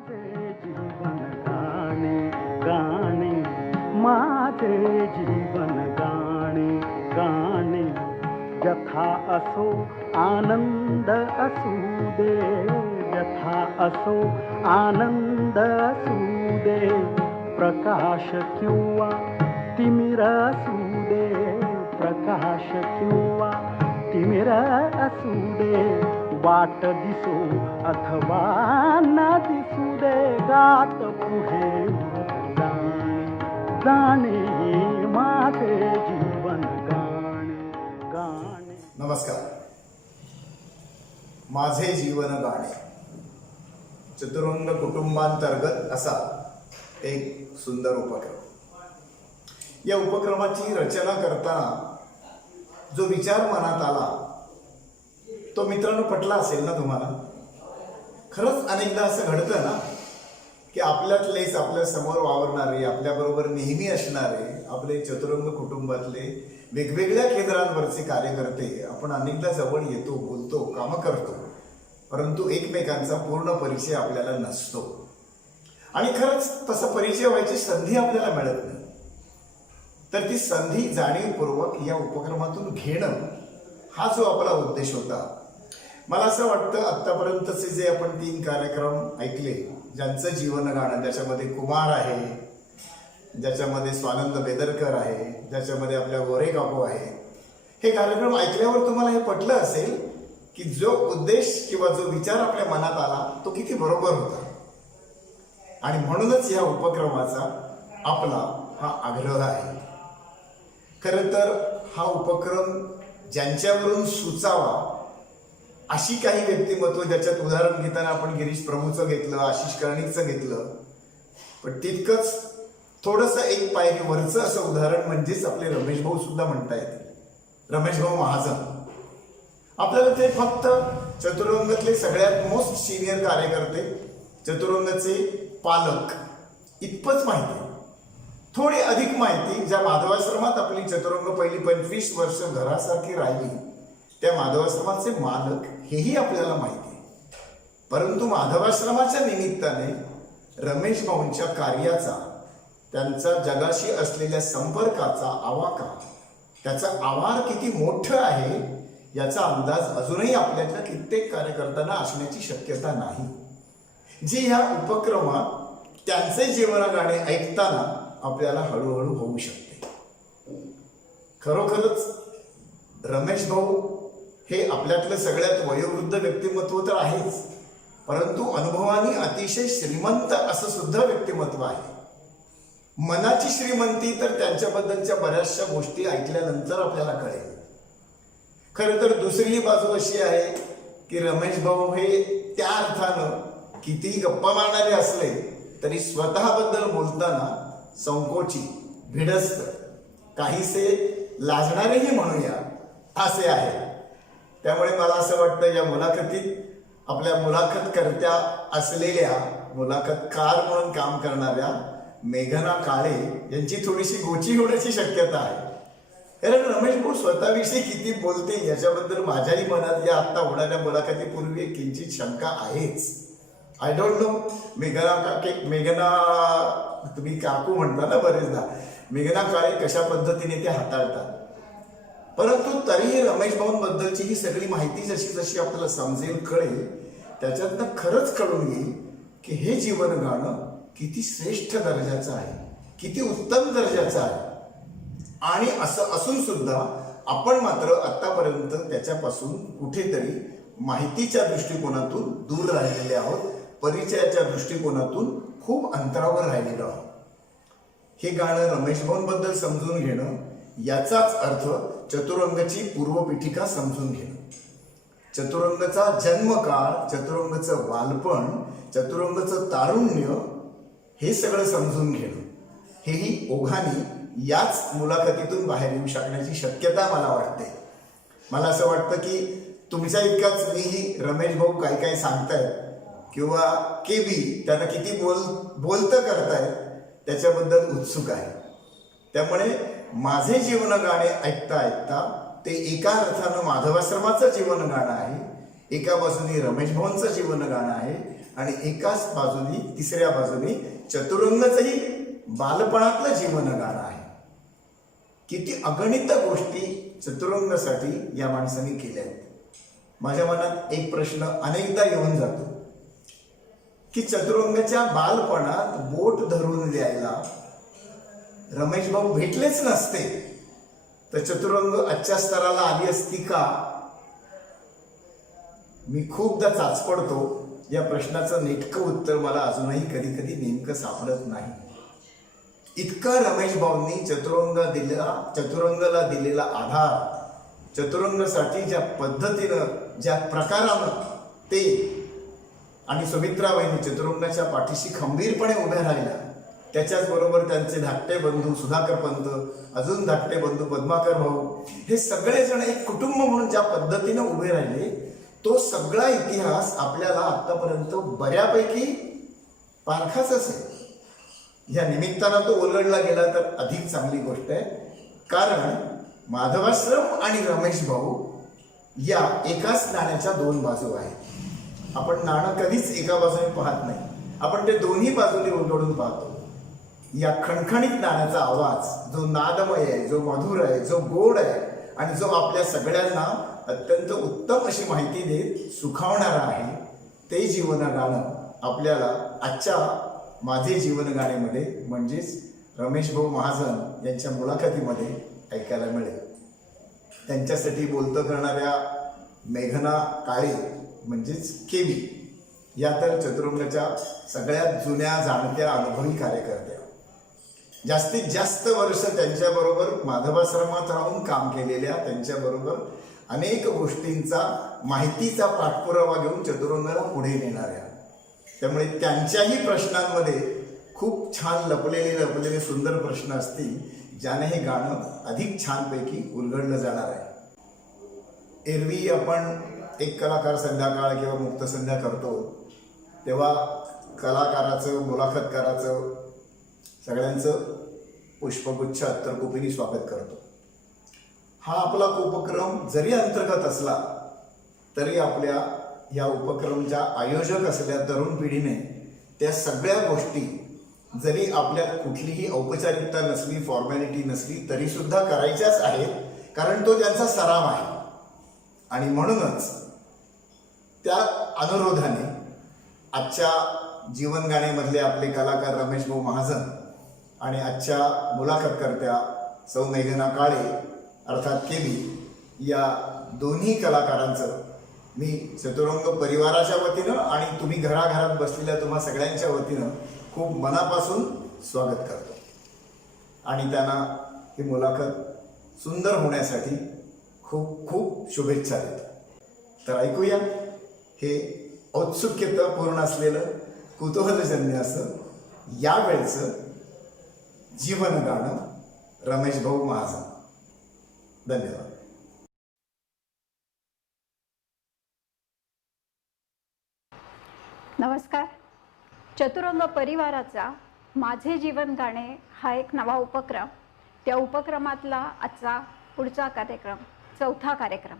माझे जीवन गाणे गाणे, माझे जीवन गाणे गाणे, व्यथा असो आनंद असू दे, व्यथा असो आनंद असू दे, प्रकाश किंवा तिमिर असू दे, प्रकाश किंवा तिमिर असू दे, वाट दिसो अथवा न दिसू दे, गात पुढे जाणे जाणे, माझे जीवन गाणे गाणे. नमस्कार. माझे जीवन गाणे चतुरंग कुटुंबांतर्गत असा एक सुंदर उपक्रम. या उपक्रमाची रचना करताना जो विचार मनात आला तो मित्रांनो पटला असेल ना तुम्हाला. खरंच अनेकदा असं घडतं ना की आपल्यातलेच आपल्या समोर वावरणारे, आपल्याबरोबर नेहमी असणारे आपले चतुरंग कुटुंबातले वेगवेगळ्या केंद्रांवरचे कार्यकर्ते आपण अनेकदा जवळ येतो, बोलतो, कामं करतो, परंतु एकमेकांचा पूर्ण परिचय आपल्याला नसतो. आणि खरंच तसा परिचय व्हायची संधी आपल्याला मिळत नाही. तर ती संधी जाणीवपूर्वक या उपक्रमातून घेणं हा जो आपला उद्देश होता. मला असं वाटतं आत्तापर्यंतचे जे आपण 3 कार्यक्रम ऐकले, ज्यांचं जीवन गाणं, ज्याच्यामध्ये कुमार आहे, ज्याच्यामध्ये स्वानंद बेदरकर आहे, ज्याच्यामध्ये आपल्या गोरे काकू आहे, हे कार्यक्रम ऐकल्यावर तुम्हाला हे पटलं असेल की जो उद्देश किंवा जो विचार आपल्या मनात आला तो किती बरोबर होता. आणि म्हणूनच या उपक्रमाचा आपला हा आग्रह आहे. खरं तर हा उपक्रम ज्यांच्यावरून सुचावा अशी काही व्यक्तिमत्व, ज्याच्यात उदाहरण घेताना आपण गिरीश प्रभूचं घेतलं, आशिष कर्णिकचं घेतलं, पण तितकंच थोडंसं एक पायरी वरचं असं उदाहरण म्हणजेच आपले रमेश भाऊ सुद्धा म्हणता येते. रमेश भाऊ महाजन आपल्याला ते फक्त चतुरंगातले सगळ्यात मोस्ट सिनियर कार्यकर्ते, चतुरंगाचे पालक इतपंच माहिती. थोडी अधिक माहिती ज्या माधवाश्रमात आपली चतुरंग पहिली 25 वर्ष घरासारखी राहिली त्या माधवाश्रमाचे मालक हेही आपल्याला माहिती. परंतु माधवाश्रमाच्या निमित्ताने रमेश भाऊंच्या कार्याचा, त्यांचा जगाशी असलेल्या संपर्काचा आवाका, त्याचा आवार किती मोठं आहे याचा अंदाज अजूनही आपल्यातल्या कित्येक कार्यकर्त्यांना असण्याची शक्यता नाही. जी ह्या उपक्रमात त्यांचे जीवन गाणे ऐकताना आपल्याला हळूहळू होऊ शकते. खरोखरच रमेश भाऊ हे आपल्यातलं सगळ्यात वयोवृद्ध व्यक्तिमत्व तर आहेच, परंतु अनुभवाने अतिशय श्रीमंत असं सुद्धा व्यक्तिमत्व आहे. मनाची श्रीमंती तर त्यांच्याबद्दलच्या बऱ्याचशा गोष्टी ऐकल्यानंतर आपल्याला कळेल. खरं तर दुसरी बाजू अशी आहे की रमेश भाऊ हे त्या अर्थानं कितीही गप्पा मारणारे असले तरी स्वतःबद्दल बोलताना संकोची, भिडस्त, काहीसे लाजणारेही म्हणूया असे आहे. त्यामुळे मला असं वाटतं या मुलाखतीत आपल्या मुलाखतकर्त्या असलेल्या, मुलाखतकार म्हणून काम करणाऱ्या मेघना काळे यांची थोडीशी गोची होण्याची शक्यता आहे. कारण रमेश भाऊ स्वतःविषयी किती बोलते याच्याबद्दल माझ्याही मनात या आत्ता होणाऱ्या मुलाखतीपूर्वी एक किंचित शंका आहेच. आय डोंट नो मेघना तुम्ही काकू म्हणता ना बरेचदा, मेघना काळे कशा पद्धतीने ते हाताळतात. परंतु तरीही रमेश भाऊंबद्दलची ही सगळी माहिती जशी जशी आपल्याला समजेल, कळेल, त्याच्यातनं खरंच कळून येईल की हे जीवन गाणं किती श्रेष्ठ दर्जाचं आहे, किती उत्तम दर्जाचं आहे. आणि असं असून सुद्धा आपण मात्र आतापर्यंत त्याच्यापासून कुठेतरी माहितीच्या दृष्टिकोनातून दूर राहिलेले आहोत, परिचयाच्या दृष्टिकोनातून खूप अंतरावर राहिलेलो आहोत. हे गाणं रमेश भाऊंबद्दल समजून घेणं याचाच अर्थ चतुरंगाची पूर्वपीठिका समजून घेणं. चतुरंगाचा जन्मकाळ, चतुरंगाचं बालपण, चतुरंगाचं तारुण्य हे सगळं समजून घेणं, हेही ओघाने याच मुलाखतीतून बाहेर येऊ शकण्याची शक्यता मला वाटते. मला असं वाटतं की तुमच्या इतकाच मीही रमेश भाऊ काय काय सांगतायत किंवा केबी त्यांना किती बोलतं करतायत त्याच्याबद्दल उत्सुक आहे. त्यामुळे माझे जीवन गाणे ऐकता ऐकता ते एका अर्थानं माधवाश्रमाचं जीवन गाणं आहे एका बाजूनी रमेश भाऊंचं जीवन गाणं आहे आणि एकाच बाजूनी तिसऱ्या बाजूनी चतुरंगचंही बालपणातलं जीवन गाणं आहे. किती अगणित गोष्टी चतुरंगसाठी या माणसाने केल्या आहेत. माझ्या मनात एक प्रश्न अनेकदा येऊन जातो की चतुरंगाच्या बालपणात बोट धरून लिहायला रमेश भाऊ भेटलेच नसते तर चतुरंग आजच्या स्तराला आली असती का? मी खूपदा चाचपडतो. या प्रश्नाचं नेटकं उत्तर मला अजूनही कधी कधी नेमकं सापडत नाही. इतका रमेश भाऊंनी चतुरंगाला दिलेला आधार, चतुरंगासाठी ज्या पद्धतीनं ज्या प्रकारानं ते आणि सुमित्राबाईंनी चतुरंगाच्या पाठीशी खंबीरपणे उभ्या राहिल्या, त्याच्याच बरोबर त्यांचे धाकटे बंधू सुधाकर पंत, अजून धाकटे बंधू पद्माकर भाऊ, हे सगळेजण एक कुटुंब म्हणून ज्या पद्धतीनं उभे राहिले, तो सगळा इतिहास आपल्याला आतापर्यंत बऱ्यापैकी पारखाच असेल. या निमित्तानं तो उलगडला गेला तर अधिक चांगली गोष्ट आहे. कारण माधवाश्रम आणि रमेश भाऊ या एकाच नाण्याच्या दोन बाजू आहेत. आपण नाणं कधीच एका बाजूने पाहत नाही, आपण ते दोन्ही बाजूने उलगडून पाहतो. या खणखणीत नाण्याचा आवाज जो नादमय आहे, जो मधुर आहे, जो गोड आहे आणि जो आपल्या सगळ्यांना अत्यंत उत्तम अशी माहिती देत सुखावणारा आहे, ते जीवन गाणं आपल्याला आजच्या माझे जीवन गाण्यामध्ये म्हणजेच रमेश भाऊ महाजन यांच्या मुलाखतीमध्ये ऐकायला मिळेल. त्यांच्यासाठी बोलतं करणाऱ्या मेघना काळे म्हणजेच केबी या तर चतुरंगाच्या सगळ्यात जुन्या जाणत्या अनुभवी कार्यकर्त्या. जास्तीत जास्त वर्ष त्यांच्याबरोबर माधवाश्रमात राहून काम केलेल्या, त्यांच्याबरोबर अनेक गोष्टींचा माहितीचा पाठपुरावा घेऊन चतुरंगाला पुढे नेणाऱ्या. त्यामुळे त्यांच्याही प्रश्नांमध्ये खूप छान लपलेले सुंदर प्रश्न असतील, ज्याने हे गाणं अधिक छानपैकी उलगडलं जाणार आहे. एरवी आपण एक कलाकार संध्याकाळ किंवा मुक्त संध्या करतो तेव्हा कलाकाराचं, मुलाखतकाराचं सगळ्यांचं पुष्पगुच्छ अत्तरकुपीने स्वागत करतो. हा आपला उपक्रम जरी अंतर्गत असला तरी आपल्या या उपक्रमच्या आयोजक असलेल्या तरुण पिढीने त्या सगळ्या गोष्टी जरी आपल्यात कुठलीही औपचारिकता नसली, फॉर्मॅलिटी नसली, तरी सुद्धा करायच्याच आहेत. कारण तो त्यांचा सराव आहे. आणि म्हणूनच त्या अनुरोधाने आजच्या जीवन गाण्यामधले आपले कलाकार रमेश भाऊ महाजन आणि आजच्या मुलाखतकर्त्या सौ मेघना काळे अर्थात केबी या दोन्ही कलाकारांचं मी चतुरंग परिवाराच्या वतीनं आणि तुम्ही घराघरात बसलेल्या तुम्हा सगळ्यांच्या वतीनं खूप मनापासून स्वागत करतो आणि त्यांना ही मुलाखत सुंदर होण्यासाठी खूप खूप शुभेच्छा देतो. तर ऐकूया हे औत्सुक्यतापूर्ण असलेलं, कुतूहलजन्य असं यावेळचं जीवन गाणं रमेश भाऊ महाजन. धन्यवाद. नमस्कार. चतुरंग परिवाराचा माझे जीवन गाणे हा एक नवा उपक्रम, त्या उपक्रमातला आजचा पुढचा कार्यक्रम, चौथा कार्यक्रम.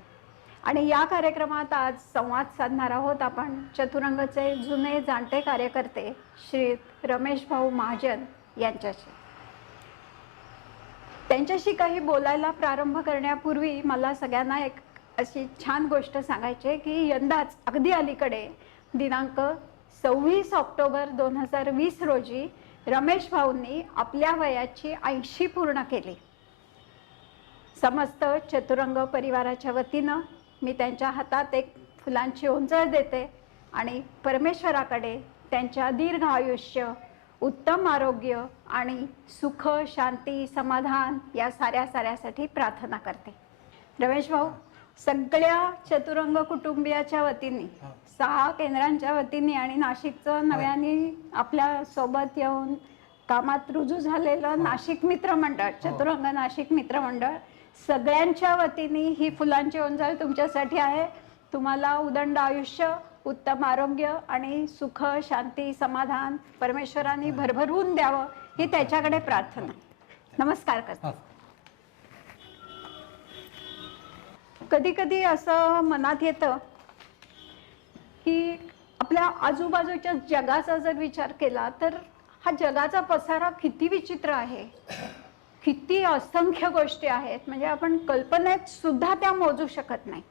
आणि या कार्यक्रमात आज संवाद साधणार आहोत आपण चतुरंगचे जुने जाणते कार्यकर्ते श्री रमेश भाऊ महाजन यांच्याशी. त्यांच्याशी काही बोलायला प्रारंभ करण्यापूर्वी मला सगळ्यांना एक अशी छान गोष्ट सांगायची आहे की यंदाच अगदी अलीकडे दिनांक 26 ऑक्टोबर 2020 रोजी रमेश भाऊंनी आपल्या वयाची 80 पूर्ण केली. समस्त चतुरंग परिवाराच्या वतीनं मी त्यांच्या हातात एक फुलांची ओंजळ देते आणि परमेश्वराकडे त्यांच्या दीर्घ आयुष्य, उत्तम आरोग्य आणि सुख, शांती, समाधान या साऱ्यासाठी प्रार्थना करते. रमेश भाऊ, सगळ्या चतुरंग कुटुंबियाच्या वतीने, 6 केंद्रांच्या वतीने आणि नाशिकचं नव्याने आपल्या सोबत येऊन कामात रुजू झालेलं नाशिक मित्र मंडळ, चतुरंग नाशिक मित्र मंडळ, सगळ्यांच्या वतीने ही फुलांची ओंजळ तुमच्यासाठी आहे. तुम्हाला उदंड आयुष्य, उत्तम आरोग्य आणि सुख, शांती, समाधान परमेश्वराने भरभरून द्यावं ही त्याच्याकडे प्रार्थना. नमस्कार करते. कधी कधी असं मनात येतं की आपल्या आजूबाजूच्या जगाचा जर विचार केला तर हा जगाचा पसारा किती विचित्र आहे, किती असंख्य गोष्टी आहेत, म्हणजे आपण कल्पनेत सुद्धा त्या मोजू शकत नाही.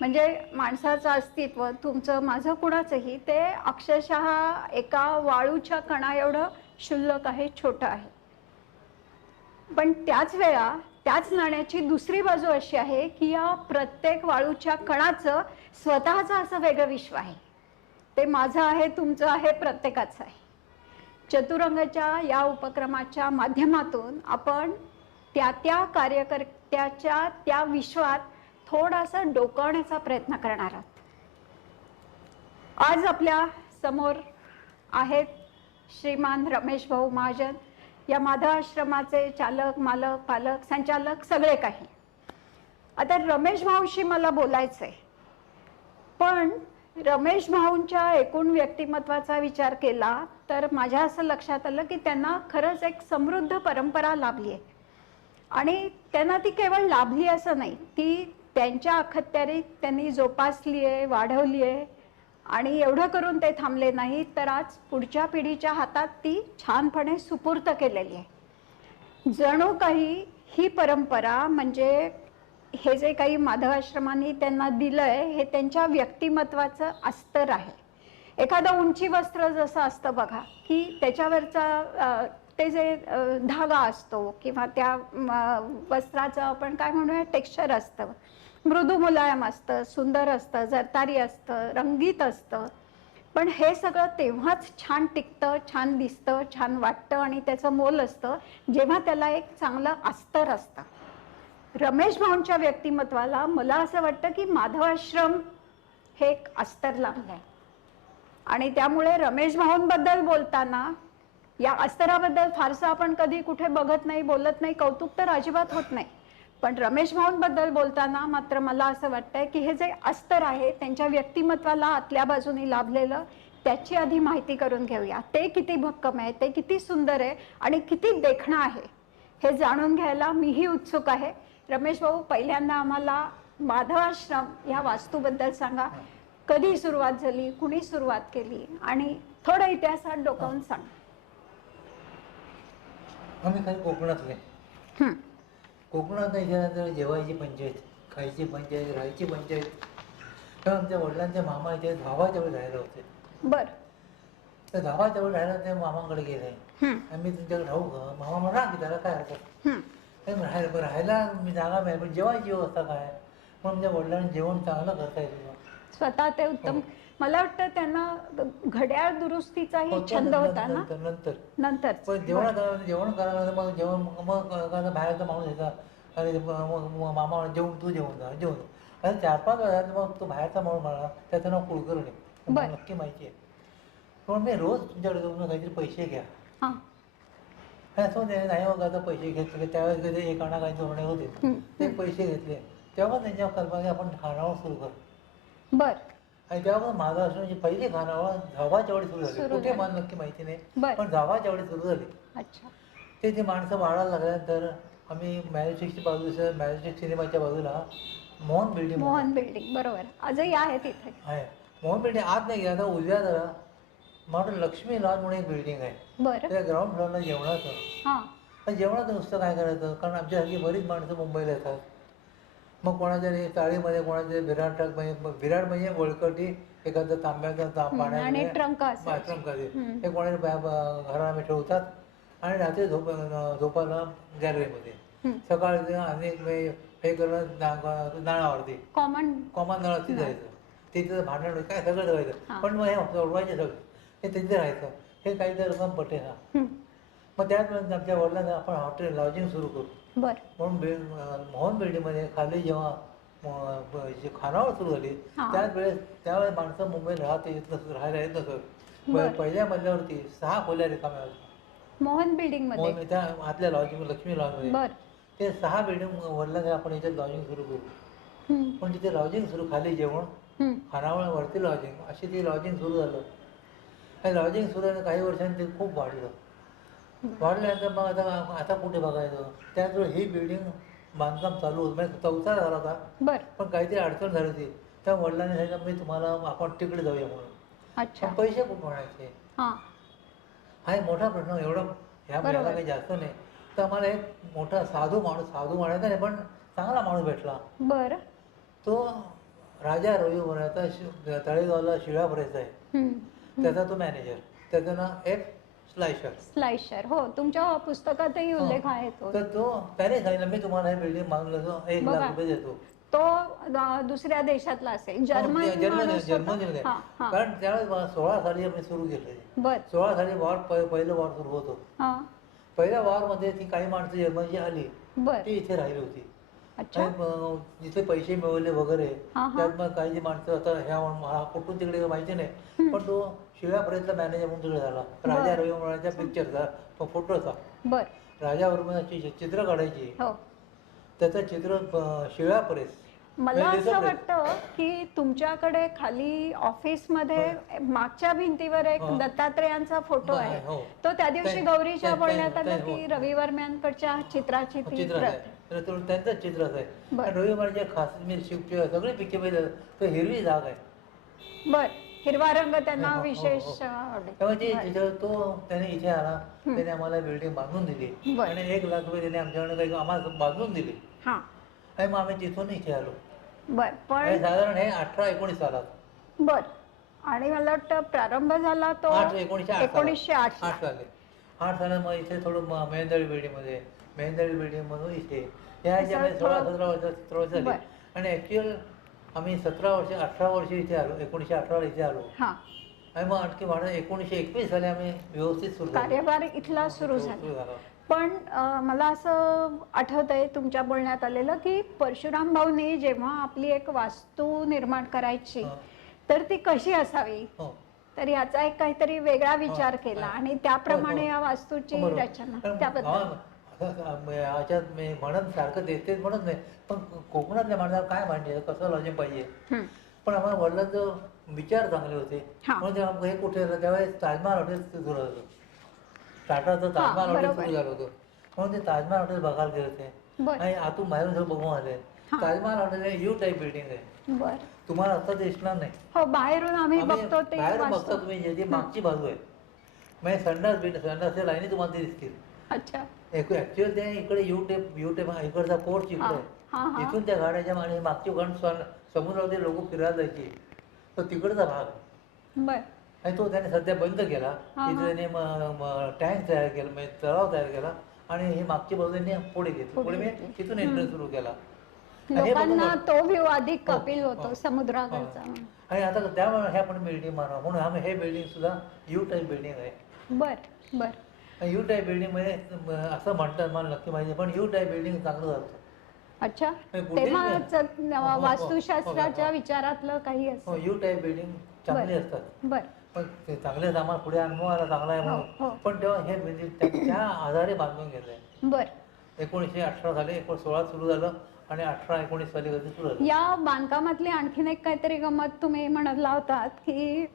म्हणजे माणसाचं अस्तित्व, तुमचं माझं कुणाचंही, ते अक्षरशः एका वाळूच्या कणा एवढं क्षुल्लक आहे, छोटं आहे. पण त्याच वेळा त्याच नाण्याची दुसरी बाजू अशी आहे की या प्रत्येक वाळूच्या कणाचं स्वतःचं असं वेगळं विश्व आहे. ते माझं आहे, तुमचं आहे, प्रत्येकाचं आहे. चतुरंगाच्या या उपक्रमाच्या माध्यमातून आपण त्या कार्यकर्त्याच्या त्या विश्वात थोडासा डोकावण्याचा प्रयत्न करणार आहोत. आज आपल्या समोर आहेत श्रीमान रमेश भाऊ महाजन, या माधव आश्रमाचे चालक, मालक, पालक, संचालक, सगळे काही. आता रमेश भाऊंशी मला बोलायचंय, पण रमेश भाऊंच्या एकूण व्यक्तिमत्वाचा विचार केला तर माझ्या असं लक्षात आलं की त्यांना खरंच एक समृद्ध परंपरा लाभली आहे. आणि त्यांना ती केवळ लाभली असं नाही, ती त्यांच्या अखत्यारीत त्यांनी जोपासली आहे, वाढवली आहे. आणि एवढं करून ते थांबले नाही, तर आज पुढच्या पिढीच्या हातात ती छानपणे सुपूर्त केलेली आहे. जणू काही ही परंपरा म्हणजे हे जे काही माधव आश्रमांनी त्यांना दिलंय हे त्यांच्या व्यक्तिमत्वाचं अस्तर आहे. एखादं उंची वस्त्र जसं असतं बघा, की त्याच्यावरचा ते जे धागा असतो किंवा त्या वस्त्राचं आपण काय म्हणूया टेक्स्चर असतं, मृदू मुलायम असतं, सुंदर असतं, जरतारी असतं, रंगीत असतं. पण हे सगळं तेव्हाच छान टिकतं, छान दिसतं, छान वाटतं आणि त्याचं मोल असतं जेव्हा त्याला एक चांगलं अस्तर असतं. रमेश भाऊंच्या व्यक्तिमत्वाला मला असं वाटतं की माधव आश्रम हे एक अस्तर लागलं आहे. आणि त्यामुळे रमेश भाऊंबद्दल बोलताना या अस्तराबद्दल फारसं आपण कधी कुठे बघत नाही, बोलत नाही, कौतुक तर अजिबात होत नाही. पण रमेश भाऊंबद्दल बोलताना मात्र मला असं वाटतंय की हे जे अस्तर आहे त्यांच्या व्यक्तिमत्वाला आतल्या बाजूने लाभलेलं, त्याची आधी माहिती करून घेऊया. ते किती भक्कम आहे, ते किती सुंदर आहे आणि किती देखणं आहे हे जाणून घ्यायला मीही उत्सुक आहे. रमेश भाऊ, पहिल्यांदा आम्हाला माधव आश्रम या वास्तूबद्दल सांगा. कधी सुरुवात झाली, कुणी सुरुवात केली आणि थोडं इतिहासात डोकावून सांगा. आम्ही काही कोकणातले. हं, कोकणात गेल्यानंतर जेवायची पंचायत, खायची पंचायत, राहायची पंचायत. तर आमच्या वडिलांचे मामा इथे धावाच्या वेळी राहायला होते. बर. तर धावाच्या वेळी राहायला ते मामांकडे गेले. हं, आम्ही तुमच्याकडे राहू का? मामा म्हणा की त्याला काय हरकत. हं, राहायला मी जागा मिळेल, पण जेवायची व्यवस्था काय? पण आमच्या वडिलांनी जेवण चांगलं करता येईल. स्वतः ते उत्तम. मला वाटतं त्यांना घड्याळ दुरुस्तीचाही छंद होता ना. नंतर नंतर पण जेवण करायला मग जेवण मग बाहेरचा माणूस येतात आणि मामा म्हणा जेवण तू जेवण जा जेवण. आणि 4-5 वेळा मग तो बाहेरचा माणूस म्हणा त्याचं नाव कुलकर्णी, मला नक्की माहिती आहे. पण मी रोज तुमच्याकडे जाऊन काहीतरी पैसे घ्या. हां, असं नाही मग आता पैसे घेतले त्यावेळेस कधी एक आणा काही धोरणे होते, ते पैसे घेतले. तेव्हा त्यांच्या कल्पना आपण खानावळ सुरू कर. बर. आणि तेव्हा माझा असं म्हणजे पहिली खानावळ धावाच्या वेळी सुरू झाली. कुठे मला नक्की माहिती नाही, पण धावाच्या वेळी सुरू झाली. अच्छा. ते माणसं वाढायला लागल्यानंतर आम्ही मॅजेस्टिकच्या बाजूला, मॅजेस्टिक सिनेमाच्या बाजूला मोहन बिल्डिंग बरोबर आजही आहे तिथे. आहे. मोहन बिल्डिंग आत नाही गेला तर उजव्या जरा मला लक्ष्मी लॉज म्हणून एक बिल्डिंग आहे. बरं. त्या ग्राउंड फ्लोअरला जेवणाचं. हां. पण जेवणाचं नुसतं काय करायचं, कारण आमच्यासारखी बरीच माणसं मुंबईला येतात. मग कोणाच्या चाळीमध्ये, कोणाच्या विराट म्हणजे वळकटी एखादं तांब्याचा पाण्यामध्ये ट्रंक हे कोणाच्या घरामध्ये ठेवतात आणि रात्री झोपायला गॅलरीमध्ये. सकाळी अनेक हे करणं नळावरती कॉमन नळावरती जायचं, तिथे भांडण काय सगळं ठेवायचं. पण मग हे सोडवायचे सगळं, हे तिथे राहायचं. हे काहीतरी रक्कम पटेल ना. मग त्याच आमच्या वडिलांना आपण हॉटेल लॉजिंग सुरू करू म्हणून मोहन बिल्डिंगमध्ये खाली जेव्हा खानावळ सुरू झाली त्यावेळेस माणसं मुंबईत राहायला येत नसत. पहिल्या मजल्यावरती 6 खोल्या रिकाम्या होत्या मोहन बिल्डिंग मध्ये, त्या आतल्या लॉजिंग लक्ष्मी लॉजमध्ये. ते 6 बिल्डिंग वडिलांना आपण याच्यात लॉजिंग सुरू करू. पण तिथे लॉजिंग सुरू, खाली जेवण, खानावळवरती लॉजिंग, अशी ती लॉजिंग सुरू झालं. आणि लॉजिंग सुरू झालं काही वर्षांनी ते खूप वाढलं. वाढल्यानंतर मग आता कुठे बघायचं. त्यानंतर ही बिल्डिंग बांधकाम चालू होतं, म्हणजे 4था झाला होता. पण काहीतरी अडचण झाली होती. त्या वडिलांनी सांगितलं मी तुम्हाला आपण तिकडे जाऊया म्हणून. अच्छा. पण पैसे कुठून आणायचे हां. हा एक मोठा प्रश्न. एवढा ह्या बरोबर. महिन्याला काही जास्त नाही. तर आम्हाला एक मोठा साधू म्हणायचा नाही पण चांगला माणूस भेटला. बरं. तो राजा रवी म्हणायचा तळेगावला शिळा भरायचा आहे. हम्म. त्याचा तो मॅनेजर. त्याचं नाव एफ स्लायशर. स्लायशर. हो, तुमच्या पुस्तकातही उल्लेख आहे तो. तर तो त्याने सांगितलं मी तुम्हाला हे बिल्डिंग मागलं 1 बघा. लाख रुपये देतो. तो दुसऱ्या देशातला असेल, जर्मन माणूस होता? जर्मनीमध्ये. हां, हां. कारण त्यावेळेस 16 साली आम्ही सुरू केलं. बर. 16 साली वॉर पहिलं वॉर सुरू होतो. हां. पहिल्या वॉरमध्ये ती काही माणसं जर्मनीची आली बर. ती इथे राहिली होती. अच्छा. आणि जिथे पैसे मिळवले वगैरे हा, हा. त्यात मग काही जी माणसं आता ह्या कुठून तिकडे माहिती नाही पण तो शिळ्यापर्यंत मॅनेजर म्हणून तिकडे झाला. राजा रवी म्हणायच्या पिक्चरचा तो फोटोचा. बर. राजा वर्माची चित्र काढायची हो. त्याचं चित्र शिळा प्रेस. मला असं वाटतं की तुमच्याकडे खाली ऑफिसमध्ये मागच्या भिंतीवर एक दत्तात्रेयांचा फोटो आहे. हो. तो त्या दिवशी गौरीच्या बोलण्यात आलं हो. की रवी वर्म्यांकडच्या चित्राची ती चित्र प्रत. आहे त्यांचंच चित्रच आहे. बरं. आणि रवी वर्माचे खास मी शिफ्ट सगळे पिक्चर पाहिजे तर हिरवी जाग आहे. बर. हिरवा रंग त्यांना हो, हो, हो. विशेष आवडेल. तेव्हा ते तिथं तो त्याने इथे आला त्याने आम्हाला बिल्डिंग बांधून दिली बरं. आणि 1 लाख रुपये त्याने आमच्याकडे काही आम्हाला बांधून दिली. हां. आणि मग आम्ही तिथून इथे आलो. बर. आणि पण साधारण हे 18-19 सालात. बर. आणि मला वाटतं प्रारंभ झाला तो 1908 साली. 8 सालात मग इथे थोडं मेहंदळी बिल्डिंगमध्ये मेहंदळी बिल्डिंग म्हणून इथे या ह्याच्यामध्ये 16-17 वर्ष झाली. बरं. आणि ॲक्च्युअल आम्ही 18 वर्ष इथे आलो. 1918 इथे आलो. हां. आणि मग आणखी भाडं 1921 साली आम्ही व्यवस्थित सुरू झालो. कार्यभार इथला सुरू झाला. पण मला असं आठवतंय तुमच्या बोलण्यात आलेलं की परशुराम भाऊनी जेव्हा आपली एक वास्तू निर्माण करायची तर ती कशी असावी तर याचा एक काहीतरी वेगळा विचार केला आणि त्याप्रमाणे या वास्तूची रचना त्याबद्दल. ह्याच्यात मी म्हणत सारखं तेच म्हणत नाही पण कोकणातल्या माणसाला काय मांडले कसं लॉजिक पाहिजे. पण आम्हाला वडिलांचं विचार चांगले होते म्हणून तेव्हा हे कुठे झालं त्यावेळेस ताजमहाल हॉटेल सुरू झालं. टाटाचं ताजमहाल हॉटेल सुरू झालं होतं म्हणून ते ताजमहाल हॉटेल बघायला गेले होते आणि आतून बाहेरून सगळं बघून आले. ताजमहाल हॉटेल हे यू टाईप बिल्डिंग आहे. तुम्हाला आता दिसणार नाही. हो, बाहेरून आम्ही बघतो ते बाहेरून बघता तुम्ही जी मागची बाजू आहे म्हणजे संडासच्या लाईनी तुम्हाला ते दिसतील. अच्छा. ऍक्च्युअली ते इकडे यू टेप इकडचा पोर्च इकडे आहे. इथून त्या गाड्याच्या आणि मागची कारण समुद्रामध्ये लोक फिरायला जायचे तर तिकडचा भाग बर. आणि तो त्याने सध्या बंद केला. तिथे त्याने टँक तयार केला म्हणजे तलाव तयार केला आणि ही मागची बाजू त्यांनी पुढे घेतली. पुढे मी तिथून एंट्रन्स सुरू केला. लोकांना तो व्ह्यू अधिक अपील होतो समुद्राकडचा. आणि आता त्यामुळे हे आपण बिल्डिंग मानवा म्हणून आम्ही हे बिल्डिंग सुद्धा यू टाईप बिल्डिंग आहे. बर. बर. यू टाईप बिल्डिंग मध्ये असं म्हणतात मला नक्की माहिती पण यू टाईप बिल्डिंग चांगलं जातं. अच्छा. तेव्हा वास्तुशास्त्राच्या विचारातलं काही असतं. यू टाईप बिल्डिंग चांगली असतात. बर. पण ते चांगलेच आम्हाला पुढे अनुभव आला चांगला आहे म्हणून पण तेव्हा हे बिल्डिंग त्या आधारे बांधून घेतलंय. बर. 1918 साली 1916 सुरू झालं आणि 18-19 साली कधी सुरू झालं. या बांधकामातली आणखीन एक काहीतरी गमत तुम्ही म्हणला होतात की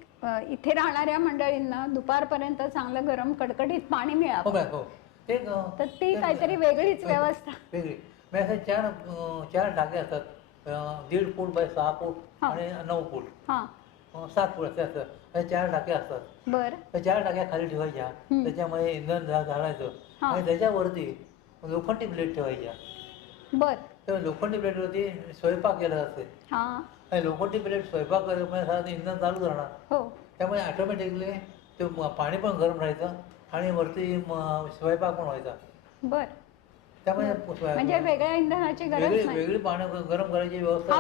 इथे राहणाऱ्या मंडळींना दुपारपर्यंत चांगलं गरम कडकडीत पाणी मिळावं. हो. तर ती काहीतरी वेगळीच व्यवस्था. वेगळी म्हणजे 4 टाके असतात. 1.5 फूट बाय 6 फूट आणि 9 फूट 7 फूट असे असतात. 4 टाके असतात. बरं. त्या 4 टाक्या खाली ठेवायच्या त्याच्यामध्ये इंधन घालायचं आणि त्याच्यावरती लोखंडी प्लेट ठेवायच्या. बर. तर लोखंडी प्लेटवरती स्वयंपाक केला जाते आणि लोखंडी प्लेट स्वयंपाक करण्यासाठी इंधन चालूच राहणार. हो. त्यामुळे ऑटोमॅटिकली ते पाणी पण गरम राहायचं आणि वरती स्वयंपाक पण व्हायचा. बर. त्यामुळे म्हणजे वेगळ्या इंधनाची गरज नाही. वेगळी पाणी गरम करायची व्यवस्था.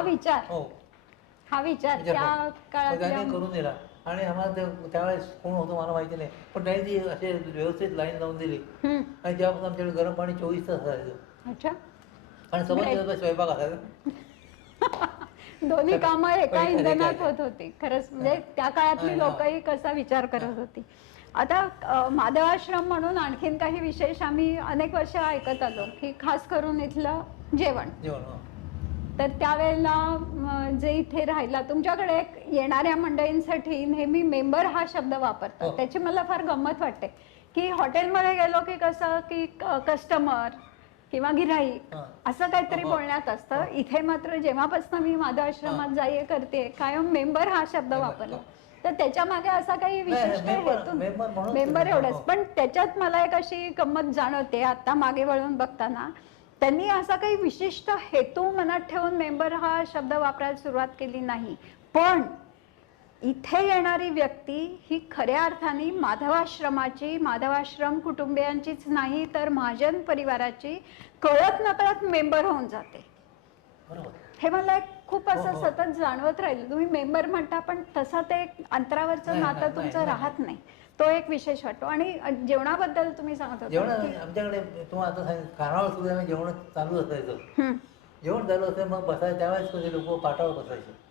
हा विचार त्या काळात त्यांनी करून दिला आणि आम्हाला त्यावेळेस कोण होतं मला माहिती नाही पण त्यांनी ती असे व्यवस्थित लाईन लावून दिली आणि जेव्हापासून आमच्याकडे गरम पाणी 24 तास असायचं. अच्छा. आणि समज स्वयंपाक असायचा. दोन्ही कामं एका इंधनात होत होती. खरंच म्हणजे त्या काळातली लोकही कसा विचार करत होती. आता माधवाश्रम म्हणून आणखीन काही विशेष आम्ही अनेक वर्ष ऐकत आलो की खास करून इथलं जेवण. तर त्यावेळेला जे इथे राहिला तुमच्याकडे येणाऱ्या मंडळींसाठी नेहमी मेंबर हा शब्द वापरतात. त्याची मला फार गंमत वाटते की हॉटेलमध्ये गेलो की कसं की कस्टमर किंवा गिऱ्हाईक हा. असं काहीतरी हो. बोलण्यात असतं. इथे मात्र जेव्हापासून मी माझ्या आश्रमात जाय करते कायम मेंबर हा शब्द वापरला. तर त्याच्या मागे असा काही विशिष्ट हेतू मेंबर एवढंच. पण त्याच्यात मला एक अशी गंमत जाणवते आता मागे वळून बघताना, त्यांनी असा काही विशिष्ट हेतू मनात ठेवून मेंबर हा शब्द वापरायला सुरुवात केली नाही. पण इथे येणारी व्यक्ती ही खऱ्या अर्थाने माधवाश्रमाची, माधवाश्रम कुटुंबियांचीच नाही तर महाजन परिवाराची कळत नकळत मेंबर होऊन जाते. हे मला एक खूप असं सतत जाणवत राहील. तुम्ही मेंबर म्हणता पण तसं ते अंतरावरचं नातं तुमचं राहत नाही. तो एक विशेष वाटतो. आणि जेवणाबद्दल तुम्ही सांगत जेवण होता आमच्याकडे तुम्हाला आता सांगितलं खानावळ सुद्धा जेवण चालू असायचं. जेवण चालू असायचं मग बसायचं त्यावेळेस कधी लोक पाटावर बसायचे.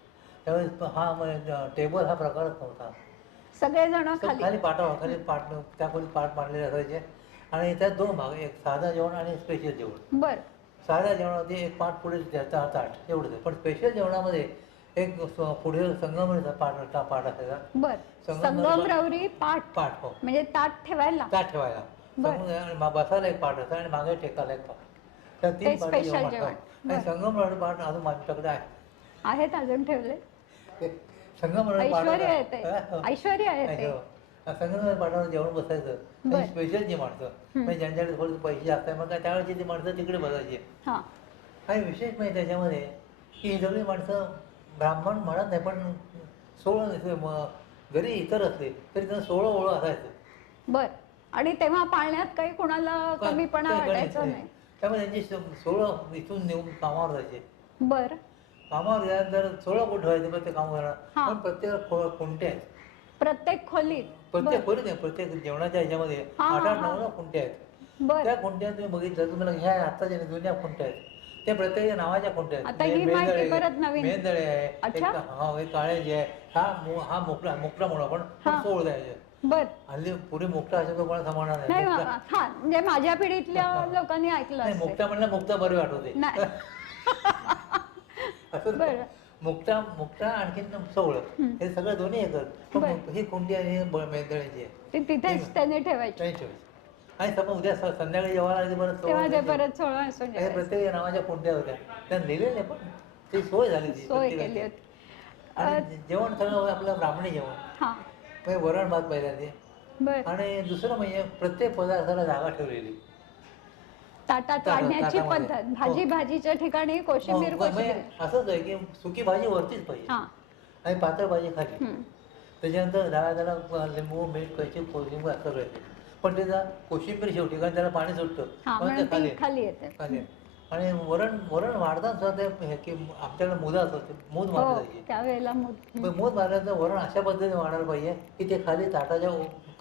त्यावेळेस हा टेबल हा प्रकारच नव्हता. सगळेजण खाली पाटावर खाली पाट त्या खोलीत पाट मांडलेले असायचे आणि त्यात दोन भाग, एक साधा जेवण आणि स्पेशल जेवण. बर. साध्या जेवणामध्ये एक पाट पुढे ताट एवढंच. पण स्पेशल जेवणामध्ये एक पुढे संगमरवरीचा पाट असायचा. बर. संगमरवरी पाट. पाट हो. म्हणजे ताट ठेवायला. ताट ठेवायला बसायला एक पाट होता आणि मागे टेकायला एक पाट. त्या तीन पाट स्पेशल जेवण. आणि संगमरवरी पाट अजून माझ्याकडे आहेत अजून ठेवले. संगमरवरी ऐश्वर्य आहे ते. ऐश्वर्य आहे ते. संगमरवरी पाटावर जेवण बसायचं आणि स्पेशल जी माणसं म्हणजे ज्यांच्याकडे थोडे पैसे जास्त आहे मग काय त्यावेळेची ती माणसं तिकडे बसायची. आणि विशेष म्हणजे त्याच्यामध्ये की ही सगळी माणसं ब्राह्मण म्हणत नाही पण 16 जरी इतर असले तरी त्यांना 16 ओळख असायचं. बर. आणि तेव्हा पाळण्यात काही कोणाला कमीपणा वाटायचा नाही. त्यामुळे त्यांची 16 इथून नेऊन कामावर जायचे. बर. कामावर गेल्यानंतर 16 कुठे व्हायचे प्रत्येक कामावर. पण प्रत्येक खुंटे आहेत. प्रत्येक खोलीत. प्रत्येक खोलीत नाही, प्रत्येक जेवणाच्या ह्याच्यामध्ये 8-9 खुंटे आहेत. त्या खुंट्या तुम्ही बघितलं तुम्हाला ह्या आत्ताच्या जुन्या खुंट्या आहेत. त्या प्रत्येक नावाच्या खुंट्या आहेत. मेंदळे आहे, एक काळे जे आहे, हा मोकळा म्हणून आपण सोळ द्यायचे. बर. हल्ली पुढे मोकळा असेल तो कोणा समाना नाही. म्हणजे माझ्या पिढीतल्या लोकांनी ऐकलं. मुक्ता म्हणलं मुक्ता बरी वाटवते. मुक्ता आणखीन सोळ हे सगळं दोन्ही येतात. ही खुंटी आणि मेंदळ्याची आहे तिथेच त्याने ठेवायची. आणि समज उद्या संध्याकाळी जेव्हा परत 16 असं प्रत्येक नावाच्या खुंट्या होत्या. त्या लिहिलेल्या पण ती सोय झाली होती. आणि जेवण सगळं आपलं ब्राह्मणी जेवण. वरण भात पहिल्यांदा. आणि दुसरं म्हणजे प्रत्येक पदार्थाला जागा ठेवलेली. ताटात वाढण्याची पद्धत. भाजीच्या ठिकाणी कोशिंबीर. असंच आहे की सुकी भाजी वरतीच पाहिजे आणि पातळ भाजी खाली. त्याच्यानंतर डाळाला लिंबू मीठ कैची कोशिंबीर असं राहते. पण त्याचा कोशिंबीर शेवटी कारण त्याला पाणी सुटतं खाली येते. आणि वरण वाढताना सुद्धा की आमच्याकडे मुलं असते मूद मारली जायची. त्यावेळेला मूद मारल्याचं वरण अशा पद्धतीने वाढायला पाहिजे की ते खाली ताटाच्या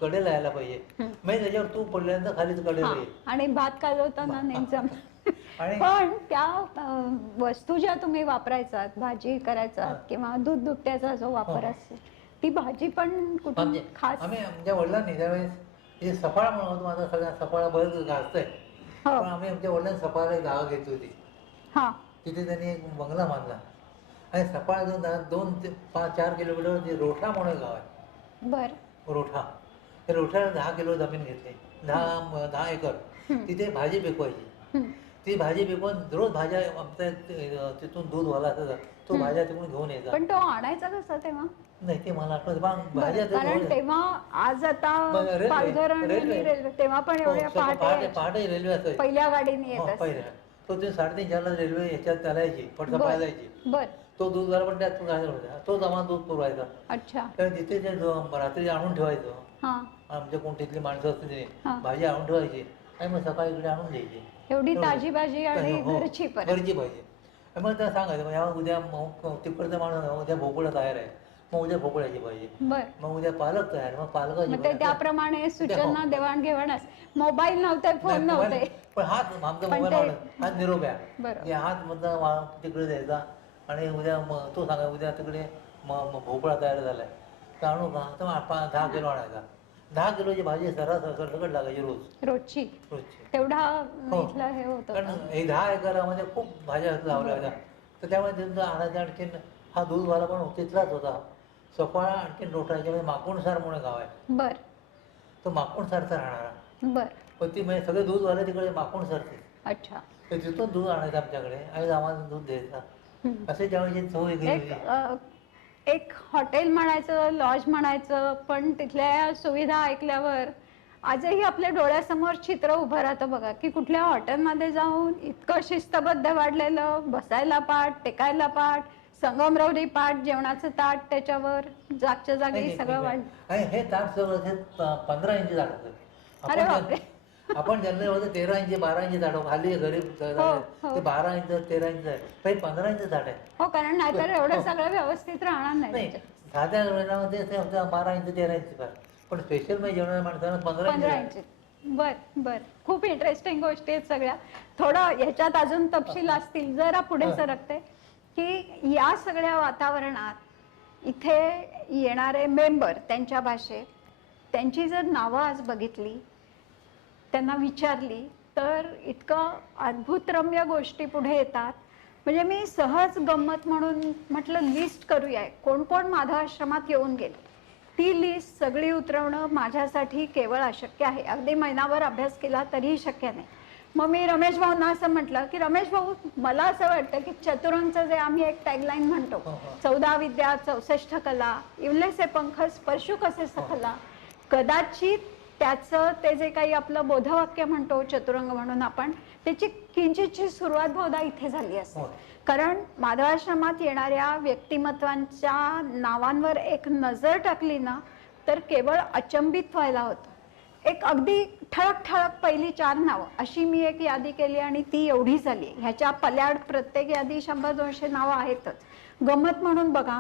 कडेला यायला पाहिजे. म्हणजे त्याच्यावर तूप पडल्यानंतर खाली कडेला पाहिजे. आणि भात कालवताना नेमकं. पण त्या वस्तू ज्या तुम्ही वापरायचात भाजी करायचा किंवा दूध दुभत्याचा जो वापर असेल ती भाजी पण कुठून खास. आम्ही आमच्या वडिलांनी त्यावेळेस सफाळा म्हणून होतो. माझा सगळ्या सफाळा बरंच गाजतंय. पण आम्ही आमच्या वडिलांनी सफाळा एक जागा घेतली होती. तिथे त्यांनी एक बंगला बांधला आणि सफाळा 2 ते 4 किलोमीटर रोठा म्हणून गाव आहे. बर. रोठा. त्या रोठ्याला 10 किलो जमीन घेतली. 10 एकर. तिथे भाजी पिकवायची. ती भाजी पिकवून रोज भाज्या आमच्या तिथून दूध वाला असायचा तो भाज्या तिकडून घेऊन यायचा. पण तो आणायचा कसा तेव्हा? नाही ते मला आठवत. भाज्या कारण तेव्हा आज आता रेल्वे तेव्हा पण एवढ्या पहाटे रेल्वे असायची. पहिल्या गाडीने येत पहिल्या तो 3:30-4ला रेल्वे याच्यात चालायची पटकन पाहायची. बर. तो दूधवाला पण त्यात होता. तो आम्हाला दूध पुरवायचा. अच्छा. तर तिथे रात्री आणून ठेवायचं. आमच्या कोणतीतली माणसं असते भाजी आणून ठेवायची आणि मग सकाळी इकडे आणून द्यायची. एवढी ताजी भाजी आणि घरची पाहिजे. मग त्याला सांगायचं उद्या तिकडचा माणूस उद्या भोपळा तयार आहे मग उद्या भोपळ्याची पाहिजे. मग उद्या पालक तयार मग पालकाची. त्याप्रमाणे सूचना देवाणघेवाण. मोबाईल नव्हते फोन नव्हते पण हात आमचा मोबाईल हात निरोप आहे. हात मधला तिकडे द्यायचा आणि उद्या तो सांगा उद्या तिकडे भोपळा तयार झालाय तर आणू का तर 10 किलो आणायचा. 10 किलोची भाजी सरसकट लागायची रोजची. तेवढा हे होतं. कारण हे 10 एकरामध्ये खूप भाज्या लावल्या होत्या तर त्यामुळे त्यांचं आणायचं. आणखीन हा दूधवाला पण तिथलाच होता. सफाळा आणखीन रोठाच्या माकुणसार म्हणून गाव आहे. बर. तो माकुणसारचा राहणारा. बर. पण ती म्हणजे सगळे दूधवाले तिकडे माकुणसारचे. अच्छा. तर तिथून दूध आणायचं आमच्याकडे आणि आम्हाला दूध द्यायचा. असे त्यावेळी चव वेगळी एक एक हॉटेल म्हणायचं, लॉज म्हणायचं, पण तिथल्या सुविधा ऐकल्यावर आजही आपल्या डोळ्यासमोर चित्र उभं राहतं बघा, की कुठल्या हॉटेलमध्ये जाऊन इतकं शिस्तबद्ध वाढलेलं, बसायला पाठ, टेकायला पाठ, संगमरवरी पाठ, जेवणाचं ताट त्याच्यावर, जागच्या जागी सगळं वाढलं. आणि हे ताट सगळं हे 15 इंची ताट होतं. अरे बापरे. आपण जनरल होतं 13 इंची 12 इंची ताट खाली गरीब ते 12 इंच 13 इंच आहे, पण 15 इंच ताट आहे. हो, कारण नाहीतर एवढं सगळं व्यवस्थित राहणार नाही. साध्या जेवणामध्ये 12 इंच 13 इंच ताट, पण स्पेशल म्हणजे जेवणाच्या माणसाला 15 इंच. बर बर, खूप इंटरेस्टिंग गोष्टी आहेत सगळ्या. थोडं ह्याच्यात अजून तपशील असतील, जरा पुढे सरकते, की या सगळ्या वातावरणात इथे येणारे मेंबर त्यांच्या भाषेत, त्यांची जर नावं आज बघितली, त्यांना विचारली, तर इतकं अद्भुतरम्य गोष्टी पुढे येतात. म्हणजे मी सहज गंमत म्हणून म्हटलं लिस्ट करूया, कोण कोण माधव आश्रमात येऊन गेले. ती लिस्ट सगळी उतरवणं माझ्यासाठी केवळ अशक्य आहे. अगदी महिनाभर अभ्यास केला तरीही शक्य नाही. मग मी रमेश भाऊंना असं म्हटलं की रमेश भाऊ, मला असं वाटतं की चतुरंगचं जे आम्ही एक टॅगलाईन म्हणतो, 14 विद्या 64 कला, इवलेसे पंख स्पर्शू कसे सखला, कदाचित त्याचं ते जे काही आपलं बोधवाक्य म्हणतो चतुरंग म्हणून आपण, त्याची किंचितची सुरुवात बहुधा इथे झाली असेल. कारण माधवाश्रमात येणाऱ्या व्यक्तिमत्वांच्या नावांवर एक नजर टाकली ना, तर केवळ अचंबित व्हायला होतं. एक अगदी ठळक ठळक पहिली 4 नावं अशी मी एक यादी केली आणि ती एवढी झाली. ह्याच्या पल्याड प्रत्येक यादी 100-200 नावं आहेतच. गंमत म्हणून बघा,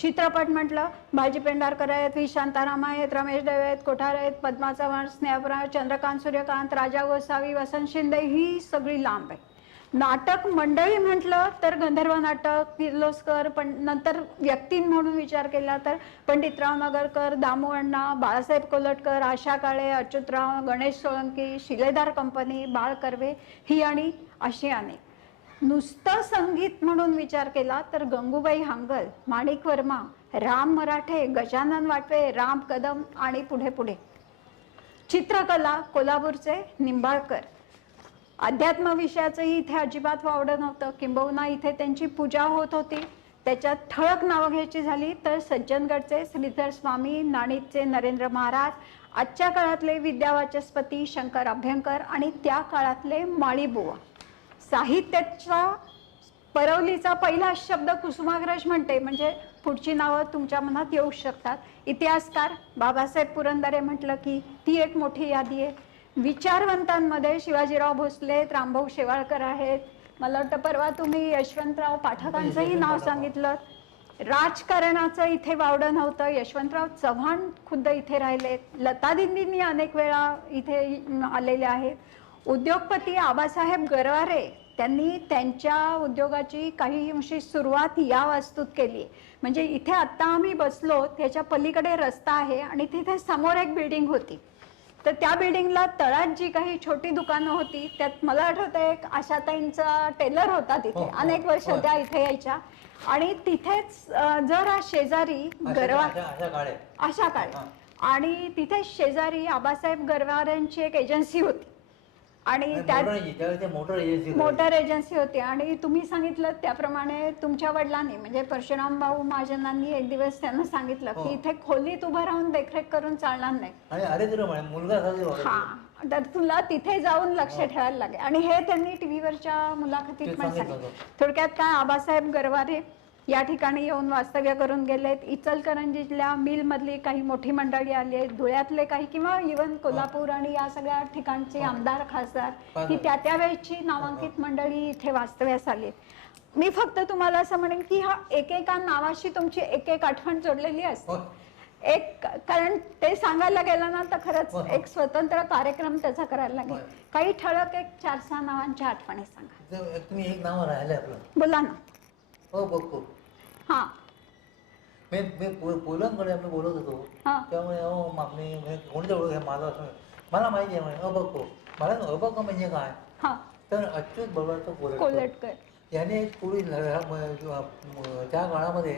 चित्रपट म्हटलं, भाजी पेंढारकर आहेत, व्ही शांताराम आहेत, रमेश देव आहेत, कोठार आहेत, पद्मा चव्हाण, स्नेहप्रा, चंद्रकांत सूर्यकांत, राजा गोसावी, वसंत शिंदे, ही सगळी लांब आहे. नाटक मंडळी म्हटलं तर गंधर्व नाटक, किर्लोस्कर, पण नंतर व्यक्ती म्हणून विचार केला तर पंडितराव नगरकर, दामू अण्णा, बाळासाहेब कोलटकर, आशा काळे, अच्युतराव, गणेश सोळंकी, शिलेदार कंपनी, बाळ कर्वे, ही आणि अशी अनेक. नुसतं संगीत म्हणून विचार केला तर गंगूबाई हांगल, माणिक वर्मा, राम मराठे, गजानन वाटवे, राम कदम आणि पुढे पुढे. चित्रकला कोल्हापूरचे निंबाळकर. अध्यात्म विषयाचंही इथे अजिबात वावडं नव्हतं, किंबहुना इथे त्यांची पूजा होत होती. त्याच्यात ठळक नावं घ्यायची झाली तर सज्जनगडचे श्रीधर स्वामी, नाणीजचे नरेंद्र महाराज, आजच्या काळातले विद्यावाचस्पती शंकर अभ्यंकर आणि त्या काळातले माळीबुवा. साहित्याचा परवलीचा पहिला शब्द कुसुमाग्रज म्हणते, म्हणजे पुढची नावं तुमच्या मनात येऊ शकतात. इतिहासकार बाबासाहेब पुरंदरे म्हटलं की ती एक मोठी यादी आहे. विचारवंतांमध्ये शिवाजीराव भोसले, रामभाऊ शेवाळकर आहेत. मला वाटतं परवा तुम्ही यशवंतराव पाठकांचंही नाव सांगितलं. राजकारणाचं इथे वावडं नव्हतं, यशवंतराव चव्हाण खुद्द इथे राहिलेत. लतादींनी अनेक वेळा इथे आलेले आहेत. उद्योगपती आबासाहेब गरवारे, त्यांनी त्यांच्या उद्योगाची काही अंशी सुरुवात या वास्तूत केली. म्हणजे इथे आत्ता आम्ही बसलो त्याच्या पलीकडे रस्ता आहे आणि तिथे समोर एक बिल्डिंग होती. तर त्या बिल्डिंगला तळात जी काही छोटी दुकानं होती, त्यात मला आठवतं एक आशाताईंचा टेलर होता तिथे. अनेक वर्ष त्या इथे यायच्या आणि तिथेच जरा शेजारी आशा काळे आणि तिथे शेजारी आबासाहेब गरवाऱ्यांची एक एजन्सी होती आणि त्यात मोटर एजन्सी होती. आणि तुम्ही सांगितलं त्याप्रमाणे तुमच्या वडिलांनी म्हणजे परशुराम भाऊ महाजनांनी एक दिवस त्यांना सांगितलं की इथे खोलीत उभं राहून देखरेख करून चालणार नाही, हा, तर तुला तिथे जाऊन लक्ष ठेवायला लागेल. आणि हे त्यांनी टीव्हीवरच्या मुलाखतीत पण सांगितलं. थोडक्यात काय, आबासाहेब गरवारे या ठिकाणी येऊन वास्तव्य करून गेलेत. इचलकरंजीतल्या मिल मधली काही मोठी मंडळी आली आहेत, धुळ्यातले काही, किंवा इव्हन कोल्हापूर आणि या सगळ्या ठिकाणचे आमदार खासदार ही त्या त्यावेळची नामांकित मंडळी इथे वास्तव्यास आली. मी फक्त तुम्हाला असं म्हणेन की हा एकेका नावाशी तुमची एक एक आठवण जोडलेली असते. एक, कारण ते सांगायला गेलं ना तर खरंच एक स्वतंत्र कार्यक्रम त्याचा करायला लागेल. काही ठळक एक 4-6 नावांच्या आठवणी सांगा. तुम्ही एक नाव राहिलं आपलं, बोला ना. हो बघतो. हा, मी पुलंकडे आपण बोलत होतो त्यामुळे मागणी कोणत्या ओळख माझा असं मला माहिती आहे. अबको, मला अबक म्हणजे काय, तर अच्युत बळवंत कोल्हटकर याने एक पुढे त्या काळामध्ये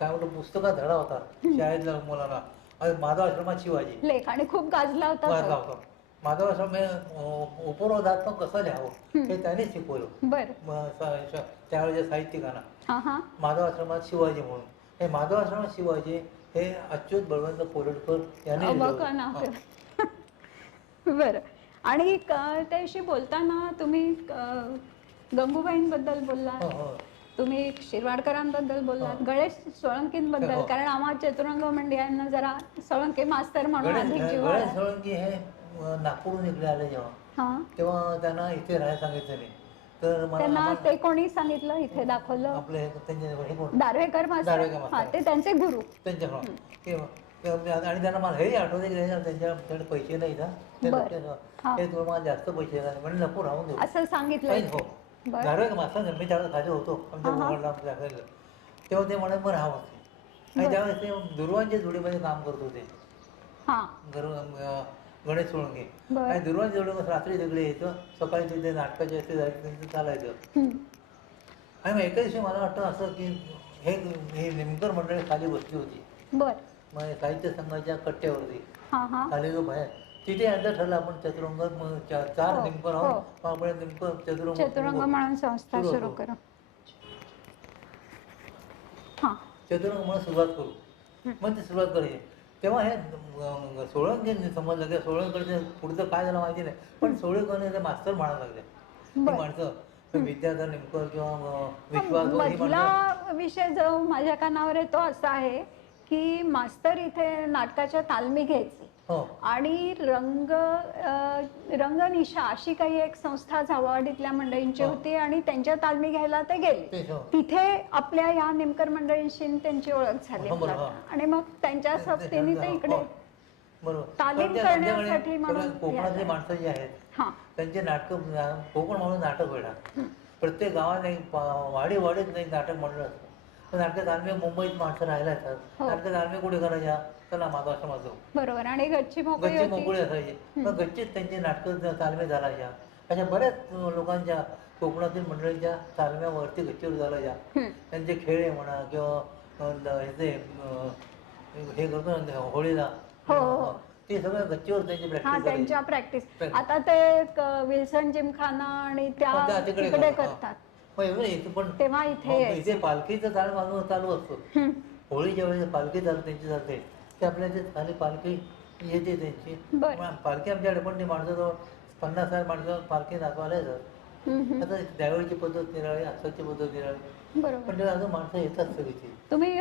काय म्हणतो पुस्तकात धडा होता शाळेतल्या मुलांना, माधव आश्रमात शिवाजी लेख आणि खूप गाजला होता. माधव आश्रम हे उपरोधात्मक कसं लिहावं हे त्याने शिकवलं. बर. त्यावेळेच्या साहित्यिकांना. हा हा. माधव आश्रमात शिवाजी म्हणून, हे माधव आश्रमात शिवाजी हे अच्युत बळवंत कोरटकर यांनी लिहिलं. बरं. आणि त्याशी बोलताना तुम्ही गंगूबाईंबद्दल बोललात, तुम्ही शिरवाडकरांबद्दल बोललात, गणेश सोळंकींबद्दल, कारण आम्हा चतुरंग मंडळांना जरा सोळंके मास्तर म्हणून अधिक जीव आहे. गणेश सोळंकी हे नागपूरहून इकडे आले जेव्हा, तेव्हा त्यांना इथे राहायला सांगितलं नाही. तर त्यांना ते कोणी सांगितलं इथे दाखवलं? आपले दारवेकर मास्तर. ते त्यांचे गुरु. आणि त्यांना मला हे आठवते की त्यांच्याकडे पैसे नाही ना, ते तुम्हाला जास्त पैसे नाही म्हणजे नको राहून देऊ असं सांगितलं. हो. दारवेकर मास्तर मी त्यावेळेस खाली होतो आमच्या मोबाईलला तेव्हा ते म्हणे मग राहावं. आणि त्यावेळेस ते दुर्वांच्या जोडीमध्ये काम करत होते गणेश सोळंके. आणि दुर्वांच्या जोडीमध्ये रात्री तिकडे यायचं, सकाळी तिथे नाटकाचे असते त्यांचं चालायचं. आणि मग एका दिवशी मला वाटतं असं की हे निमकर मंडळी खाली बसली होती. मग साहित्य संघाच्या कट्ट्यावरती खाली जो बाहेर तिथे यांचं ठरलं आपण चतुरंग 4 निमकर आहोत, आपण नेमकं चतुरंग म्हणून संस्था सुरू करू, चतुरंग म्हणून सुरुवात करू. मग ती सुरुवात करायची. तेव्हा हे सोळंके समजलं की सोळंकडे पुढचं काय झालं माहिती नाही, पण सोळंकडे ते मास्तर म्हणायला लागले. ती माणसं विद्याधर निमकर किंवा विश्वास मधला विषय जो माझ्या कानावर आहे तो असा आहे की मास्तर इथे नाटकाच्या तालमी घ्यायची आणि रंगनिशा अशी काही एक संस्था झावाडीतल्या मंडळींची होती आणि त्यांच्या तालमी घ्यायला ते गेले. तिथे आपल्या या नेमकर मंडळींशी त्यांची ओळख झाली आणि मग त्यांच्या सोबतीने ते इकडे तालीम करण्यासाठी म्हणून कोकणातली माणसं जी आहेत त्यांचे नाटक कोकण म्हणून नाटक वेळा प्रत्येक गावात वाडी वाडीत नाही नाटक मंडळ असतं. नाटक तालमी मुंबईत माणसं राहायला येतात. नाटक तालमी कुठे करायच्या, चला माधव आश्रमात जाऊ. बरोबर. आणि गच्ची मोकळी असायची. मग गच्चीत त्यांची नाटकं तालमी झालायच्या. अशा बऱ्याच लोकांच्या कोकणातील मंडळींच्या तालम्यावरती गच्चीवर झालायच्या. त्यांचे खेळ म्हणा किंवा हे करतो होळीला ते सगळं गच्चीवर त्यांची प्रॅक्टिस. आता ते विल्सन जिमखाना आणि त्या तिकडे करतात. पण तेव्हा इथे पालखीचं ताळ बांधून चालू असतो. होळीच्या वेळेस पालखी त्यांची जाते, ते आपल्या खाली पालखी येते त्यांची. पालखी आमच्याकडे पण ती माणसं जवळ 50,000 माणसं पालखी नाचवायला येतात. आता त्यावेळेची पद्धत निराळी, आताची पद्धत निराळी, पण ते अजून माणसं येतात सगळी. तुम्ही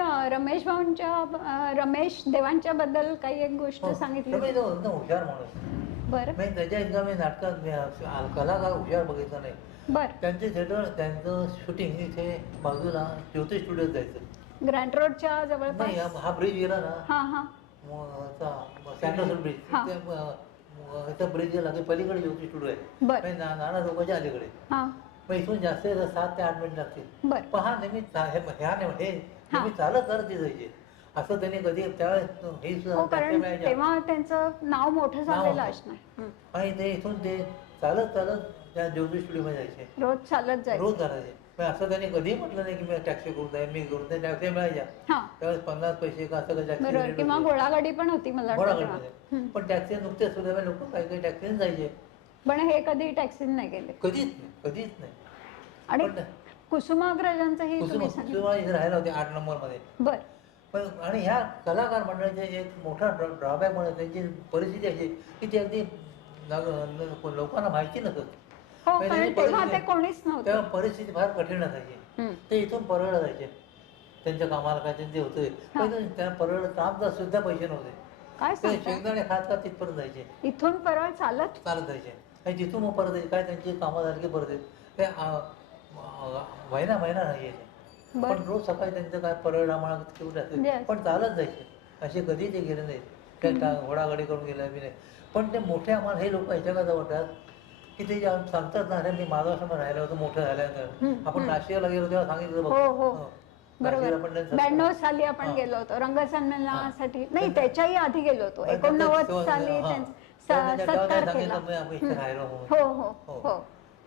रमेश देवांच्या बद्दल काही एक गोष्ट सांगितली. हुशार माणूस. बरं. त्याच्या एकदा मी नाटकात कलाकार हुशार बघितला नाही. त्यांचे थिएटर त्यांचं शूटिंग इथे बाजूला ज्योती स्टुडिओत जायचं. ग्रँड रोडच्या जवळ हा ब्रिज गेला ना, सँडर्सन ब्रिज, त्या ब्रिज गेला की पलीकडे ज्योती स्टुडिओ आहे, नाना चौकाच्या अलीकडे. मग इथून जास्त 7 ते 8 मिनिट लागतील. पण हा नेहमी चालत करत जायचे. असं त्यांनी कधी त्यावेळेस तेव्हा त्यांचं नाव मोठं झालेलं असणार. आणि ते इथून ते चालत त्या ज्योती स्टुडिओमध्ये जायचे. रोज चालत जायचे. रोज करायचे. असं त्यांनी कधी म्हटलं नाही की मी टॅक्सी करून जाईल, मी करून जाईल. टॅक्सी मिळायच्या त्यावेळेस 50 पैसे का असं टॅक्सी किंवा घोडागाडी पण होती मला वाटतं. पण टॅक्सी नुकतेच सुद्धा लोक काही काही टॅक्सीने जायचे. पण हे कधी टॅक्सीने नाही गेले, कधीच नाही. आणि कुसुमाग्रजांचंही इथे राहायला होते 8 नंबरमध्ये. बर. पण आणि ह्या कलाकार मंडळाचे एक मोठा ड्रॉबॅक म्हणजे त्यांची परिस्थिती अशी की ती अगदी लोकांना माहिती नसत. तेव्हा परिस्थिती फार कठीण असायची. ते इथून परळला जायचे त्यांच्या कामाला काय त्यांचे होते. त्यांना परळ काम सुद्धा पैसे नव्हते. ते शेंगदाणे खात तिथपर्यंत जायचे. इथून परळ चालत जायचे आणि तिथून मग परत यायचे. काय त्यांची कामं झाली की परत ते महिना नाही यायचे. पण रोज सकाळी त्यांचं काय परळला म्हणा केवढे असेल पण चालत जायचे. असे कधी ते गेले नाहीत. त्या घोडागाडी करून गेले मी नाही. पण ते मोठे आम्हाला हे लोक याच्या का वाटतात की ते सांगतात ना, मी माधव आश्रमात राहिलं होतं मोठं झाल्यानंतर. आपण नाशिकला गेलो तेव्हा सांगितलं बरोबर. 92 साली आपण गेलो होतो रंगसंमेलनासाठी. नाही, त्याच्याही आधी गेलो होतो. 89 साली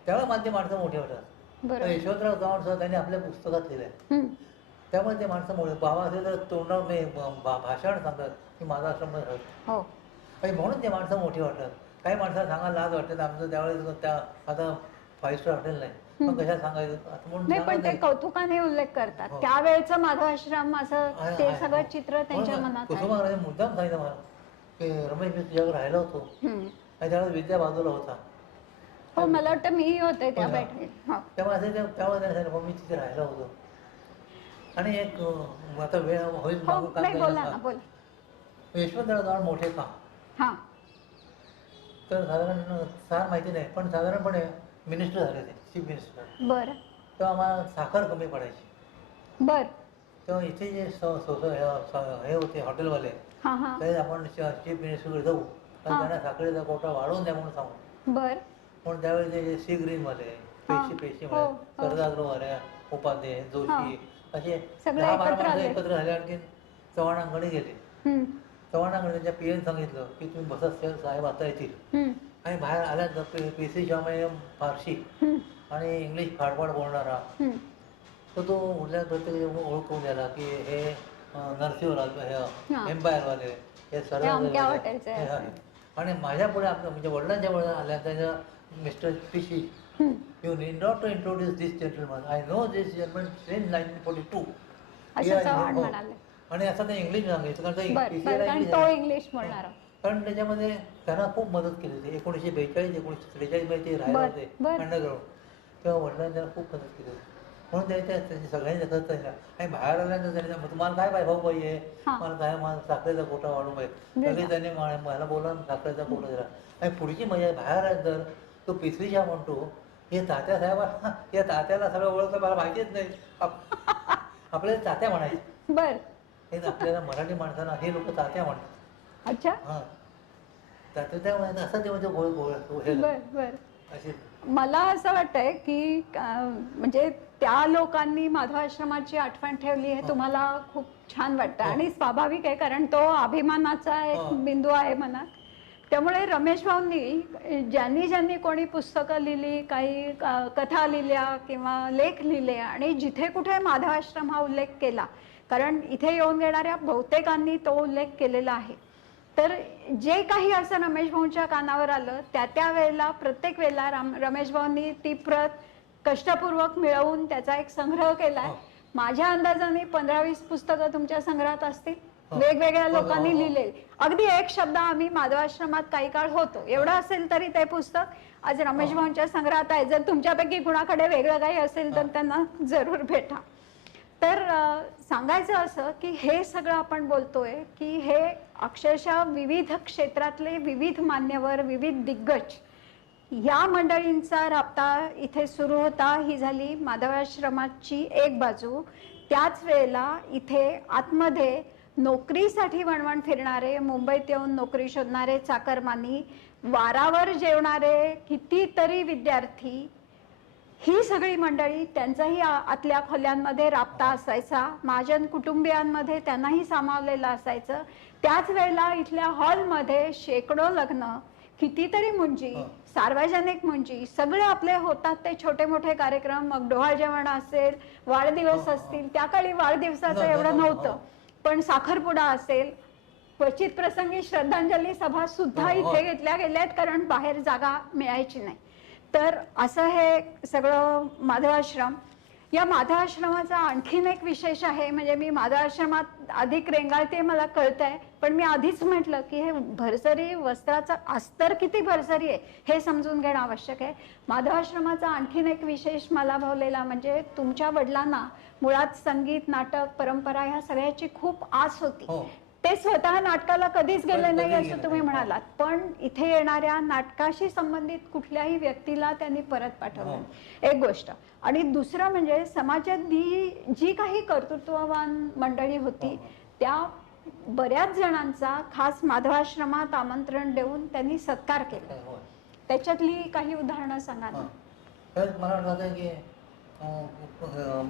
तेव्हा माझी माणसं मोठी होतात. यशवंतराव चव्हाण त्यांनी आपल्या पुस्तकात लिहिलंय. त्यामुळे ते माणसं मोठे बाबा असेल तर तोंडावर भाषण सांगतात की माझा आश्रम राहतो. आणि म्हणून ते माणसं मोठी वाटतात. काही माणसाला सांगायला लाज वाटते. आमचं त्यावेळेस त्या आता 5 स्टार हॉटेल नाही, मग कशा सांगायचं असं म्हणून नाही, पण सांगत ते नाही. कौतुकाने उल्लेख करतात हो. त्यावेळेचं माधवाश्रम असं आहे, ते आहे, सगळं हो. चित्र त्यांच्या म्हणून मनात आहे. कुसुमाग्रजांनी मुद्दाम सांगितलं मला की रमेश मी तुझ्याकडे राहिलो होतो हम्म. आणि त्यावेळेस विद्या बाजूला होता. हो, मला वाटतं मीही होते त्या हो, बैठकीत. हो. तेव्हा असं त्यावेळेस त्याने सांगितलं मी तिथे राहिलो होतो. आणि एक आता वेळ होईल हो, मागं काम नाही, बोला केलं ना, ना. बोला. यशवंतराव चव्हाण मोठे काम, हा. तर साधारण फार माहिती नाही, पण साधारणपणे मिनिस्टर झाले ते, चीफ मिनिस्टर. बरं तेव्हा आम्हाला साखर कमी पडायची. बर. तेव्हा इथे जे हे होते हॉटेलवाले, हा हा. त्यावेळेस आपण चीफ मिनिस्टरकडे जाऊ आणि हा. त्यांना साखरेचा कोटा वाढवून द्या म्हणून सांगू. बर. पण त्यावेळेस जे सी ग्रीनवाले, हा. पेशी हो, वाले, हो. सरदारवाले, उपाध्याय, जोशी असे सगळे 10-12 एकत्र माणसं आले. एकत्र झाले. आणखी चव्हाणांकडे गेले. हम्म. चव्हाणांकडे त्यांच्या पीएन सांगितलं की तुम्ही बसा साहेब आता येतील. हम्म. आणि बाहेर आल्यानंतर PC शाह फारशी हम्म. आणि इंग्लिश फाडफाड बोलणारा, हम्म. तर तो उरल्या प्रत्येक ओळखून द्यायला की हे नरसिंहराव, हा. हे एम्पायरवाले, हे हे अमक्या हॉटेलचे हे आहे. आहे. आणि माझ्या पुढे आपलं म्हणजे वडिलांच्या पुढे आल्या त्याच्या mister PC, hmm. You need not to introduce this gentleman, I know this gentleman since 1942. असं चव्हाण म्हणाले. आणि असं ते इंग्लिश सांगितलं कारण ते बर PC बर, ला कारण इंग्लिश तो आहे. इंग्लिश बोलणारा. कारण त्याच्यामध्ये त्यांना खूप मदत केली होती. 1942 1943 मध्ये ते राहायला बर, होते बर. अंडरग्राऊंड. तेव्हा वडिलांनी त्यांना खूप मदत केली होती. म्हणून त्यांची सगळ्यांनी लक्षात राहिला. आणि बाहेर आल्यानंतर त्यांनी सांगितलं तुम्हाला काय पाहिजे भाऊ पाहिजे, हा. मला काय मला साखरेचा कोटा वाढून पाहिजे. दिला. लगेच त्यांनी मला बोलावून साखरेचा कोटा दिला. आणि पुढची मजा बाहेर आल्यानंतर तो PC शाह म्हणतो हे तात्या साहेब, या तात्याला सगळं ओळखतं मला माहितीच नाही. आपल्याला तात्या म्हणायचे. बर. हे आपल्याला मराठी माणसांना हे लोक तात्या म्हणतात. अच्छा. हां, त्यामुळे असं ते म्हणजे गोळ बर बर. असे. मला असं वाटतंय की म्हणजे त्या लोकांनी माधवाश्रमाची आठवण ठेवली हे तुम्हाला खूप छान वाटतं हो. आणि स्वाभाविक आहे, कारण तो अभिमानाचा एक हो. बिंदू आहे मनात. त्यामुळे रमेश भाऊंनी ज्यांनी कोणी पुस्तकं लिहिली, काही कथा लिहिल्या किंवा लेख लिहिले आणि जिथे कुठे माधवाश्रम हा उल्लेख केला, कारण इथे येऊन गेणाऱ्या बहुतेकांनी तो उल्लेख केलेला आहे, तर जे काही असं रमेश भाऊंच्या कानावर आलं त्या वेळेला प्रत्येक वेळेला रमेश भाऊंनी ती प्रत कष्टपूर्वक मिळवून त्याचा एक संग्रह केलाय. माझ्या अंदाजाने 15-20 पुस्तकं तुमच्या संग्रहात असतील, वेगवेगळ्या लोकांनी लिहिले. अगदी एक शब्द आम्ही माधवाश्रमात काही काळ होतो एवढं असेल तरी ते पुस्तक आज रमेश भाऊंच्या संग्रहात आहे. जर तुमच्यापैकी कुणाकडे वेगळं काही असेल तर त्यांना जरूर भेटा. तर सांगायचं असं की हे सगळं आपण बोलतोय की हे अक्षरशः विविध क्षेत्रातले विविध मान्यवर, विविध दिग्गज या मंडळींचा राबता इथे सुरू होता. ही झाली माधवाश्रमाची एक बाजू. त्याच वेळेला इथे आतमध्ये नोकरीसाठी वणवण फिरणारे, मुंबईत येऊन नोकरी शोधणारे चाकरमानी, वारावर जेवणारे कितीतरी विद्यार्थी, ही सगळी मंडळी त्यांचाही आतल्या खोल्यांमध्ये राबता असायचा. महाजन कुटुंबियांमध्ये त्यांनाही सामावलेलं असायचं. त्याच वेळेला इथल्या हॉलमध्ये शेकडो लग्न, कितीतरी मुंजी, सार्वजनिक मुंजी सगळे आपले होतात. ते छोटे मोठे कार्यक्रम, मग डोहाळ जेवण असेल, वाढदिवस असतील, त्या काळी वाढदिवसाचं एवढं नव्हतं, पण साखरपुडा असेल, क्वचित प्रसंगी श्रद्धांजली सभा सुद्धा इथे घेतल्या गेल्यात, कारण बाहेर जागा मिळायची नाही. तर असं हे सगळं माधवाश्रम. या माधवाश्रमाचा आणखीन एक विशेष आहे, म्हणजे मी माधवाश्रमात अधिक रेंगाळते मला कळतंय, पण मी आधीच म्हटलं की हे भरसरी वस्त्राचं अस्तर किती भरसरी आहे हे समजून घेणं आवश्यक आहे. माधवाश्रमाचा आणखीन एक विशेष मला भावलेला म्हणजे तुमच्या वडिलांना मुळात संगीत, नाटक, परंपरा ह्या सगळ्याची खूप आस होती. ते स्वतः नाटकाला कधीच गेले नाही असं तुम्ही म्हणालात, पण इथे येणाऱ्या नाटकाशी संबंधित कुठल्याही व्यक्तीला त्यांनी परत पाठवलं, एक गोष्ट. आणि दुसरं म्हणजे समाजात जी काही कर्तृत्ववान मंडळी होती त्या बऱ्याच जणांचा खास माधवाश्रमात आमंत्रण देऊन त्यांनी सत्कार केला. त्याच्यातली काही उदाहरणं सांगा ना. मला वाटतं की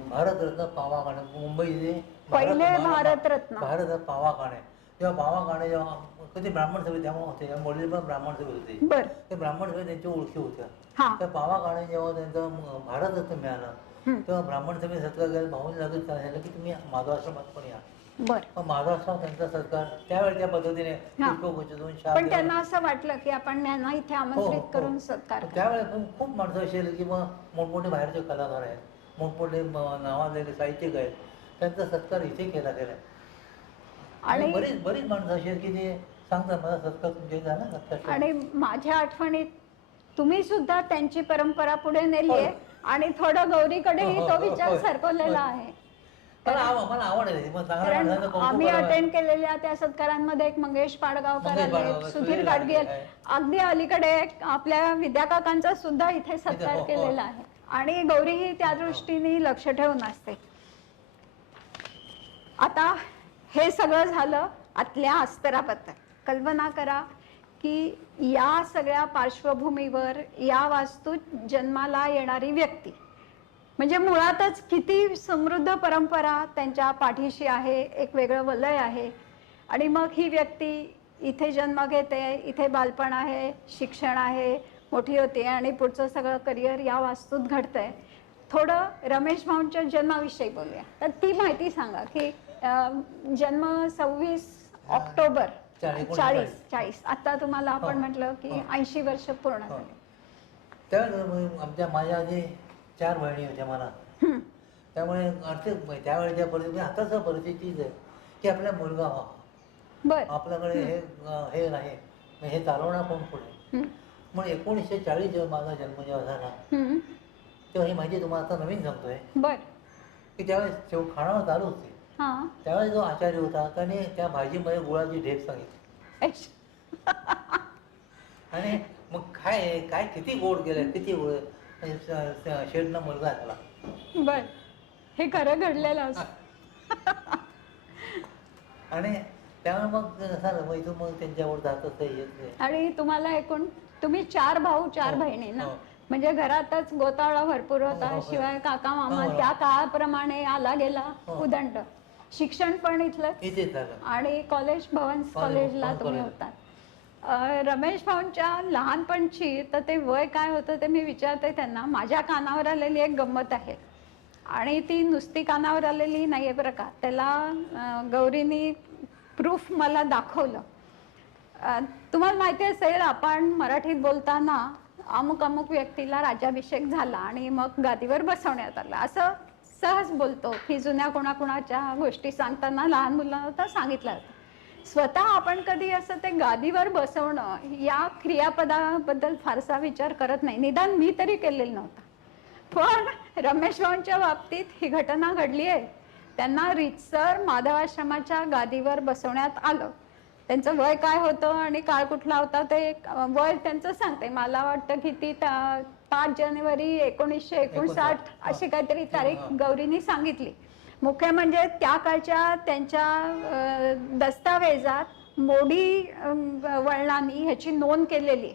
भारतरत्न पावा काणे, मुंबई पहिले भारतरत्न पावा काणे, तेव्हा पावा काणे जेव्हा कधी ब्राह्मण सभे तेव्हा होते, मुरली पण ब्राह्मण सभे होते. बर. ते ब्राह्मण सभे त्यांच्या ओळखी होत्या. हा. त्या पावा काणे जेव्हा त्यांचं भारतरत्न मिळालं तेव्हा ब्राह्मण सभे सत्कार करायला भाऊन लागत सांगितलं की तुम्ही माधवाश्रमात पण या. बर. मग महाराष्ट्रात त्यांचा सत्कार त्यावेळेच्या पद्धतीने हा. पुष्पगुच्छ पण त्यांना असं वाटलं की आपण यांना इथे आमंत्रित करून सत्कार करू. त्यावेळेस खूप माणसं अशी आली की मग मोठमोठे बाहेरचे कलाकार आहेत, मोठमोठे नावाजलेले साहित्यिक आहेत, त्यांचा सत्कार इथे केला गेला. आणि बरीच बरीच माणसं अशी आहेत की ते सांगतात मला सत्कार तुमच्या इथे झाला सत्कार. आणि माझ्या आठवणीत तुम्ही सुद्धा त्यांची परंपरा पुढे नेली आहे आणि थोडं गौरीकडेही तो विचार सरकवलेला आहे. मला आवड आहे मग चांगल्या कारण माणसाचं कौतुक आम्ही करावं. अटेंड केलेल्या त्या सत्कारांमध्ये एक मंगेश पाडगावकर मंगेश आहेत, पाडगावकर, सुधीर सुधीर गाडगे गाडगे आहेत. अगदी अलीकडे आपल्या विद्या काकांचा सुद्धा इथे सत्कार हो, हो. केलेला आहे आणि गौरी ही त्या दृष्टीने लक्ष ठेवून असते. आता हे सगळं झालं आतल्या अस्तराबद्दल. कल्पना करा की या सगळ्या पार्श्वभूमीवर या वास्तूत जन्माला येणारी व्यक्ती म्हणजे मुळातच किती समृद्ध परंपरा त्यांच्या पाठीशी आहे, एक वेगळं वलय आहे. आणि मग ही व्यक्ती इथे जन्म घेते, इथे बालपण आहे, शिक्षण आहे, मोठी होते आणि पुढचं सगळं करिअर या वास्तूत घडतंय. थोडं रमेश भाऊंच्या जन्माविषयी बोलूया. तर ती माहिती सांगा की जन्म 26 ऑक्टोबर 40. आता तुम्हाला आपण म्हटलं की 80 वर्ष पूर्ण झाली. तर माझ्या आधी 4 बहिणी होत्या मला, त्यामुळे आर्थिक त्यावेळेच्या परिस्थिती आताच परिस्थितीच आहे की आपला मुलगा व्हा, बर, आपल्याकडे हे नाही, हे चालवणार कोण पुढे. मग 1940 जेव्हा माझा जन्म जेव्हा झाला तेव्हा ही माहिती तुम्हाला आता नवीन सांगतोय बर, की त्यावेळेस खाणावर चालू होते. त्यावेळेस जो आचार्य होता त्याने त्या भाजीमध्ये गुळाची ढेप सांगितली आणि मग काय काय किती गोड गेलं, किती गोड. शेडना मुलगा झाला. बर, हे खरं घडलेलं असं. आणि त्यामुळे मग झालं, मग इथून मग त्यांच्यावर जात येत. आणि तुम्हाला एकूण तुम्ही 4 भाऊ 4 बहिणी ना, म्हणजे घरातच गोतावळा भरपूर होता. शिवाय काका मामा त्या काळाप्रमाणे आला गेला उदंड. शिक्षण पण इथलंच आणि कॉलेज भवन्स कॉलेजला तुम्ही होता. रमेश भाऊंच्या लहानपणची तर ते वय काय होतं ते मी विचारते त्यांना. माझ्या कानावर आलेली एक गंमत आहे आणि ती नुसती कानावर आलेली नाहीये बरं का. त्याला गौरीनी प्रूफ मला दाखवलं. तुम्हाला माहिती असेल आपण मराठीत बोलताना अमुक अमुक व्यक्तीला राज्याभिषेक झाला आणि मग गादीवर बसवण्यात आला असं सहज बोलतो की जुन्या कोणाकोणाच्या गोष्टी सांगताना लहान मुलांना तर सांगितलं जातं. स्वतः आपण कधी असं ते गादीवर बसवणं या क्रियापदाबद्दल फारसा विचार करत नाही, निदान मी तरी केलेलं नव्हता. पण रमेश भाऊंच्या बाबतीत ही घटना घडली आहे. त्यांना रीतसर माधवाश्रमाच्या गादीवर बसवण्यात आलं. त्यांचं वय काय होतं आणि काळ कुठला होता ते वय त्यांचं सांगते. मला वाटतं की ती 5 जानेवारी 1959 अशी काहीतरी तारीख गौरीनी सांगितली. मुख्य म्हणजे त्या काळच्या त्यांच्या दस्तावेजात मोडी वळणांनी ह्याची नोंद केलेली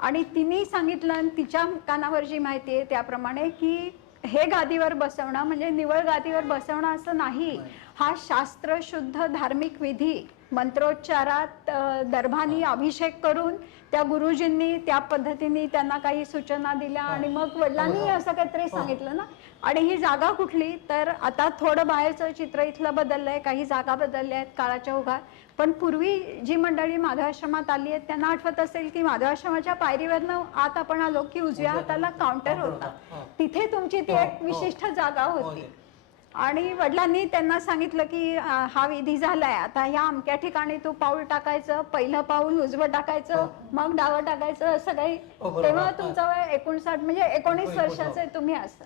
आणि तिने सांगितलं तिच्या कानावर जी माहिती आहे त्याप्रमाणे की हे गादीवर बसवणं म्हणजे निवळ गादीवर बसवणं असं नाही. हा शास्त्रशुद्ध धार्मिक विधी मंत्रोच्चारात दर्भानी अभिषेक करून त्या गुरुजींनी त्या पद्धतीने त्यांना काही सूचना दिल्या आणि मग वडिलांनी असं काहीतरी सांगितलं ना. आणि ही जागा कुठली तर आता थोडं बाहेरचं चित्र इथलं बदललंय, काही जागा बदलल्या आहेत काळाच्या ओघात. पण पूर्वी जी मंडळी माधवाश्रमात आली आहेत त्यांना आठवत असेल की माधवाश्रमाच्या पायरीवरनं आत आपण आलो की उजव्या हाताला काउंटर होता, तिथे तुमची ती एक विशिष्ट जागा होती. आणि वडिलांनी त्यांना सांगितलं की हा विधी झालाय, आता या अमक्या ठिकाणी तू पाऊल टाकायचं, पहिलं पाऊल उजवं टाकायचं, मग डावं टाकायचं, असं काही. तेव्हा तुमचं वय 59 म्हणजे 19 वर्षाचे तुम्ही असता.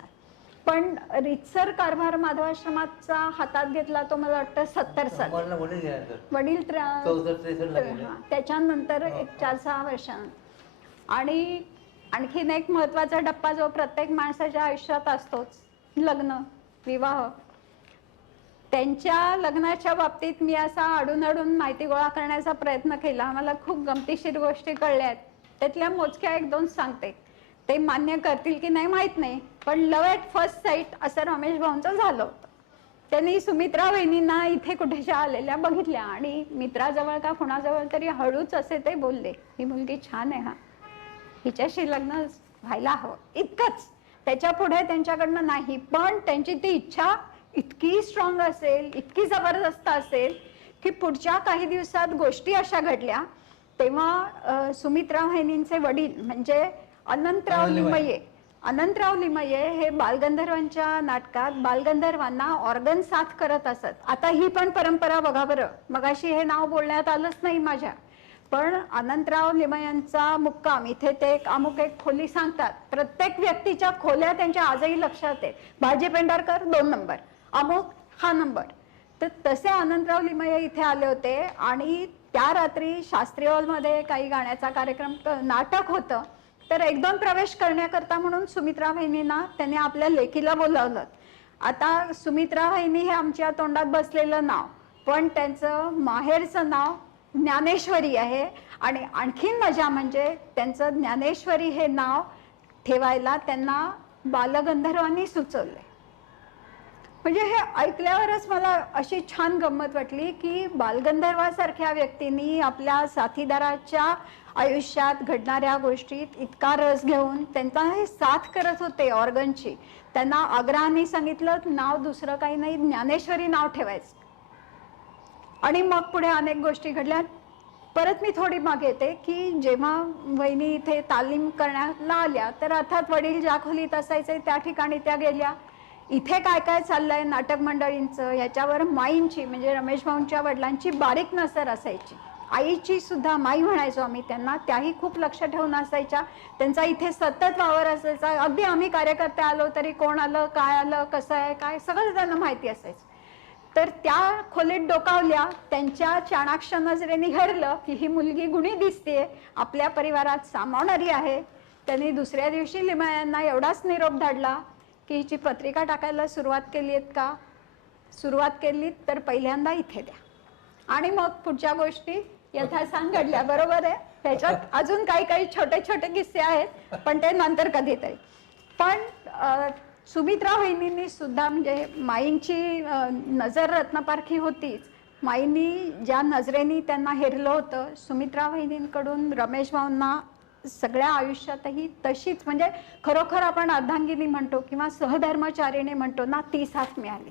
पण रीतसर कारभार माधवाश्रमाचा हातात घेतला तो मला वाटतं 70 साली. वडील त्याच्यानंतर 4-6 वर्षांनंतर. आणि आणखीन एक महत्वाचा टप्पा जो प्रत्येक माणसाच्या आयुष्यात असतोच, लग्न विवाह. त्यांच्या लग्नाच्या बाबतीत मी असा अडून माहिती गोळा करण्याचा प्रयत्न केला. मला खूप गमतीशीर गोष्टी कळल्या आहेत. त्यातल्या मोजक्या 1-2 सांगते. ते मान्य करतील की नाही माहित नाही, पण लव्ह ॲट फर्स्ट साईट असं रमेश भाऊंचं झालं होतं. त्यांनी सुमित्रा वहिनींना इथे कुठेशा आलेल्या बघितल्या आणि मित्राजवळ का कुणाजवळ तरी हळूच असे ते बोलले, ही मुलगी छान आहे, हा हिच्याशी लग्न व्हायला हवं, इतकंच. त्याच्या पुढे त्यांच्याकडनं नाही. पण त्यांची ती इच्छा इतकी स्ट्रॉंग असेल, इतकी जबरदस्त असेल की पुढच्या काही दिवसात गोष्टी अशा घडल्या तेव्हा सुमित्रा वहिनींचे वडील म्हणजे अनंतराव लिमये, अनंतराव लिमये हे बालगंधर्वांच्या नाटकात बालगंधर्वांना ऑर्गन साथ करत असत. आता ही पण परंपरा बघा बरं, मगाशी हे नाव बोलण्यात आलंच नाही माझ्या, पण अनंतराव लिमयांचा मुक्काम इथे ते एक खोली सांगतात. प्रत्येक व्यक्तीच्या खोल्या त्यांच्या आजही लक्षात आहे. भाजी पेंढारकर 2 नंबर, अमुक हा नंबर. तर तसे अनंतराव लिमये इथे आले होते आणि त्या रात्री शास्त्री हॉलमध्ये काही गाण्याचा कार्यक्रम नाटक होतं. तर 1-2 प्रवेश करण्याकरता म्हणून सुमित्रा वहिनींना त्यांनी आपल्या लेकीला बोलावलं. आता सुमित्रा वहिनी हे आमच्या तोंडात बसलेलं नाव, पण त्यांचं माहेरचं नाव ज्ञानेश्वरी आहे. आणि आणखीन मजा म्हणजे त्यांचं ज्ञानेश्वरी हे नाव ठेवायला त्यांना बालगंधर्वांनी सुचवले. म्हणजे हे ऐकल्यावरच मला अशी छान गंमत वाटली की बालगंधर्वासारख्या व्यक्तींनी आपल्या साथीदाराच्या आयुष्यात घडणाऱ्या गोष्टीत इतका रस घेऊन त्यांना हे साथ करत होते ऑर्गनची. त्यांना आग्रहाने सांगितलं नाव दुसरं काही नाही, ज्ञानेश्वरी नाव ठेवायचं. आणि मग पुढे अनेक गोष्टी घडल्या. परत मी थोडी मागे येते की जेव्हा वहिनी इथे तालीम करण्याला आल्या तर अर्थात वडील ज्या खोलीत असायचे त्या ठिकाणी त्या गेल्या. इथे काय काय चाललंय नाटक मंडळींचं याच्यावर माईंची म्हणजे रमेश भाऊंच्या वडिलांची बारीक नजर असायची. आईची सुद्धा, माई म्हणायचो आम्ही त्यांना, त्याही खूप लक्ष ठेवून असायच्या. त्यांचा इथे सतत वावर असायचा. अगदी आम्ही कार्यकर्ते आलो तरी कोण आलं, काय आलं, कसं आहे, काय सगळं त्यांना माहिती असायचं. तर त्या खोलीत डोकावल्या. त्यांच्या चाणाक्ष नजरेने हरलं की ही मुलगी गुणी दिसते, आपल्या परिवारात सामावणारी आहे. त्यांनी दुसऱ्या दिवशी लिमयांना एवढाच निरोप धाडला की हिची पत्रिका टाकायला सुरुवात केली आहेत का? सुरुवात केली तर पहिल्यांदा इथे द्या. आणि मग पुढच्या गोष्टी यथासांग घडल्या. बरोबर आहे. त्याच्यात अजून काही काही छोटे छोटे किस्से आहेत पण ते नंतर कधीतरी. पण सुमित्रा वहिनींनी सुद्धा म्हणजे माईंची नजर रत्नपारखी होतीच. माईंनी ज्या नजरेने त्यांना हेरलं होतं, सुमित्रा वहिनींकडून रमेश भाऊंना सगळ्या आयुष्यातही तशीच म्हणजे खरोखर आपण अर्धांगिनी म्हणतो किंवा सहधर्मचारिणी म्हणतो ना, ती साथ मिळाली.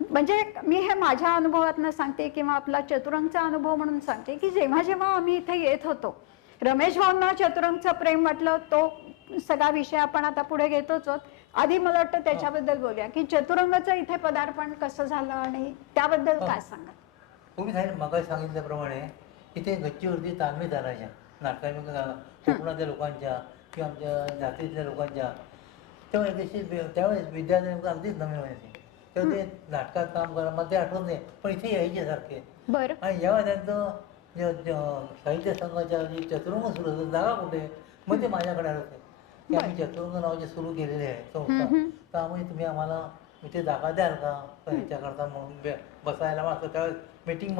म्हणजे मी हे माझ्या अनुभवातनं सांगते किंवा आपला चतुरंगचा अनुभव म्हणून सांगते की जेव्हा जेव्हा आम्ही इथे येत होतो, रमेश भाऊंना चतुरंगचं प्रेम वाटलं. तो सगळा विषय आपण आता पुढे घेतोच आहोत. आधी मला वाटतं त्याच्याबद्दल बोलूया की चतुरंगाचं इथे पदार्पण कसं झालं आणि त्याबद्दल काय सांगा. तुम्ही मग सांगितल्याप्रमाणे इथे गच्चीवरती तालमी चालायच्या नाटकांमध्ये कोकणातल्या लोकांच्या किंवा आमच्या जातीतल्या लोकांच्या. तेव्हा त्यावेळेस विद्यार्थी अगदीच नवीन व्हायचे. तेव्हा ते नाटकात काम करा मला ते आठवत नाही, पण इथे यायचे सारखे. आणि जेव्हा त्यांचं साहित्य संघाच्या चतुरंग सुरू होतं, जागा कुठे, मग ते माझ्याकडे आले होते की आम्ही चतुरंग नावाचे सुरू केलेले आहे संस्था, तर आम्ही तुम्ही आम्हाला इथे जागा द्याल का ह्याच्याकरता म्हणून बसायला. मग त्यावेळेस मीटिंग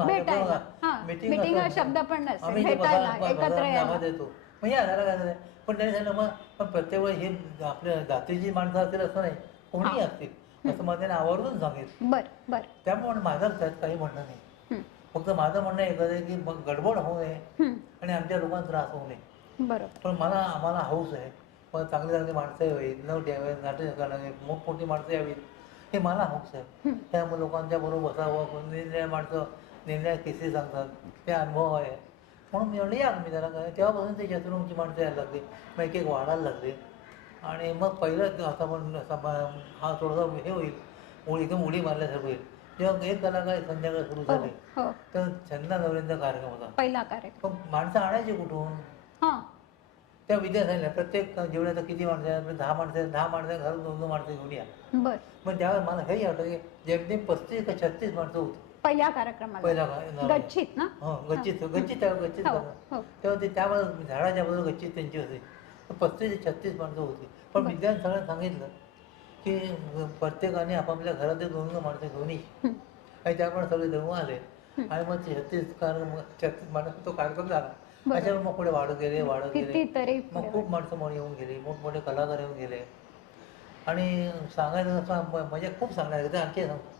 मीटिंग शब्द पण आम्ही जागा देतो म्हणजे आधार काय झालं. पण त्यांनी सांगितलं मग पण प्रत्येक वेळी हे आपल्या जातीची माणसं असतील असं नाही, कोणीही असतील असं मला त्याने आवर्जून सांगितलं. त्यामुळे माझं त्यात काही म्हणणं नाही. फक्त माझं म्हणणं एकच आहे की गडबड होऊ नये आणि आमच्या लोकांना त्रास होऊ नये. पण आम्हाला हौस आहे. पण चांगली चांगली माणसं यावीत, नट यावेत, नाटक करावे, मोठमोठी माणसं यावीत, हे मला हौस आहे. त्यामुळे लोकांच्या बरोबर बसावं, निर्णय माणसं निर्णय किस्से सांगतात, ते अनुभव आहे. म्हणून मी म्हणलं या मी त्याला काय. तेव्हापासून ते चतुरंगची माणसं यायला लागली, मग एक एक वाढायला लागले. आणि मग पहिलं आता पण हा थोडासा हे होईल, एकदम उडी मारल्यासारखं होईल. जेव्हा एक कलाकार संध्याकाळ सुरू झाले तर छंदा नवऱ्यांचा कार्यक्रम होता. पहिला कार्यक्रम. पण माणसं आणायची कुठून? त्या विद्यार्थ्यांना प्रत्येक जेवढ्या किती माणसं आहेत, 10 माणसं, 10 माणसं घरून 2-2 माणसं घेऊन या. मग त्यावेळेस मला हे आठवतं की जेमतेम 35 का 36 माणसं होती पहिल्या कार्यक्रमाला. गच्चीत ना? गच्चीत तेव्हा ते त्यावेळेस झाडाच्या बाजूला गच्चीत त्यांची होती. 35 ते 36 माणसं होती. पण विद्यार्थी सगळ्यांना सांगितलं की प्रत्येकाने आपापल्या घरात 2 माणसं घेऊन ये. आणि त्यामुळे सगळे जमून आले आणि मग 36 माणसं तो कार्यक्रम झाला. अशा मग पुढे वाढत गेले मग खूप माणसं मग येऊन गेली, मोठमोठे कलाकार येऊन गेले. आणि सांगायचं म्हणजे खूप सांगायचं ते आणखी सांगतो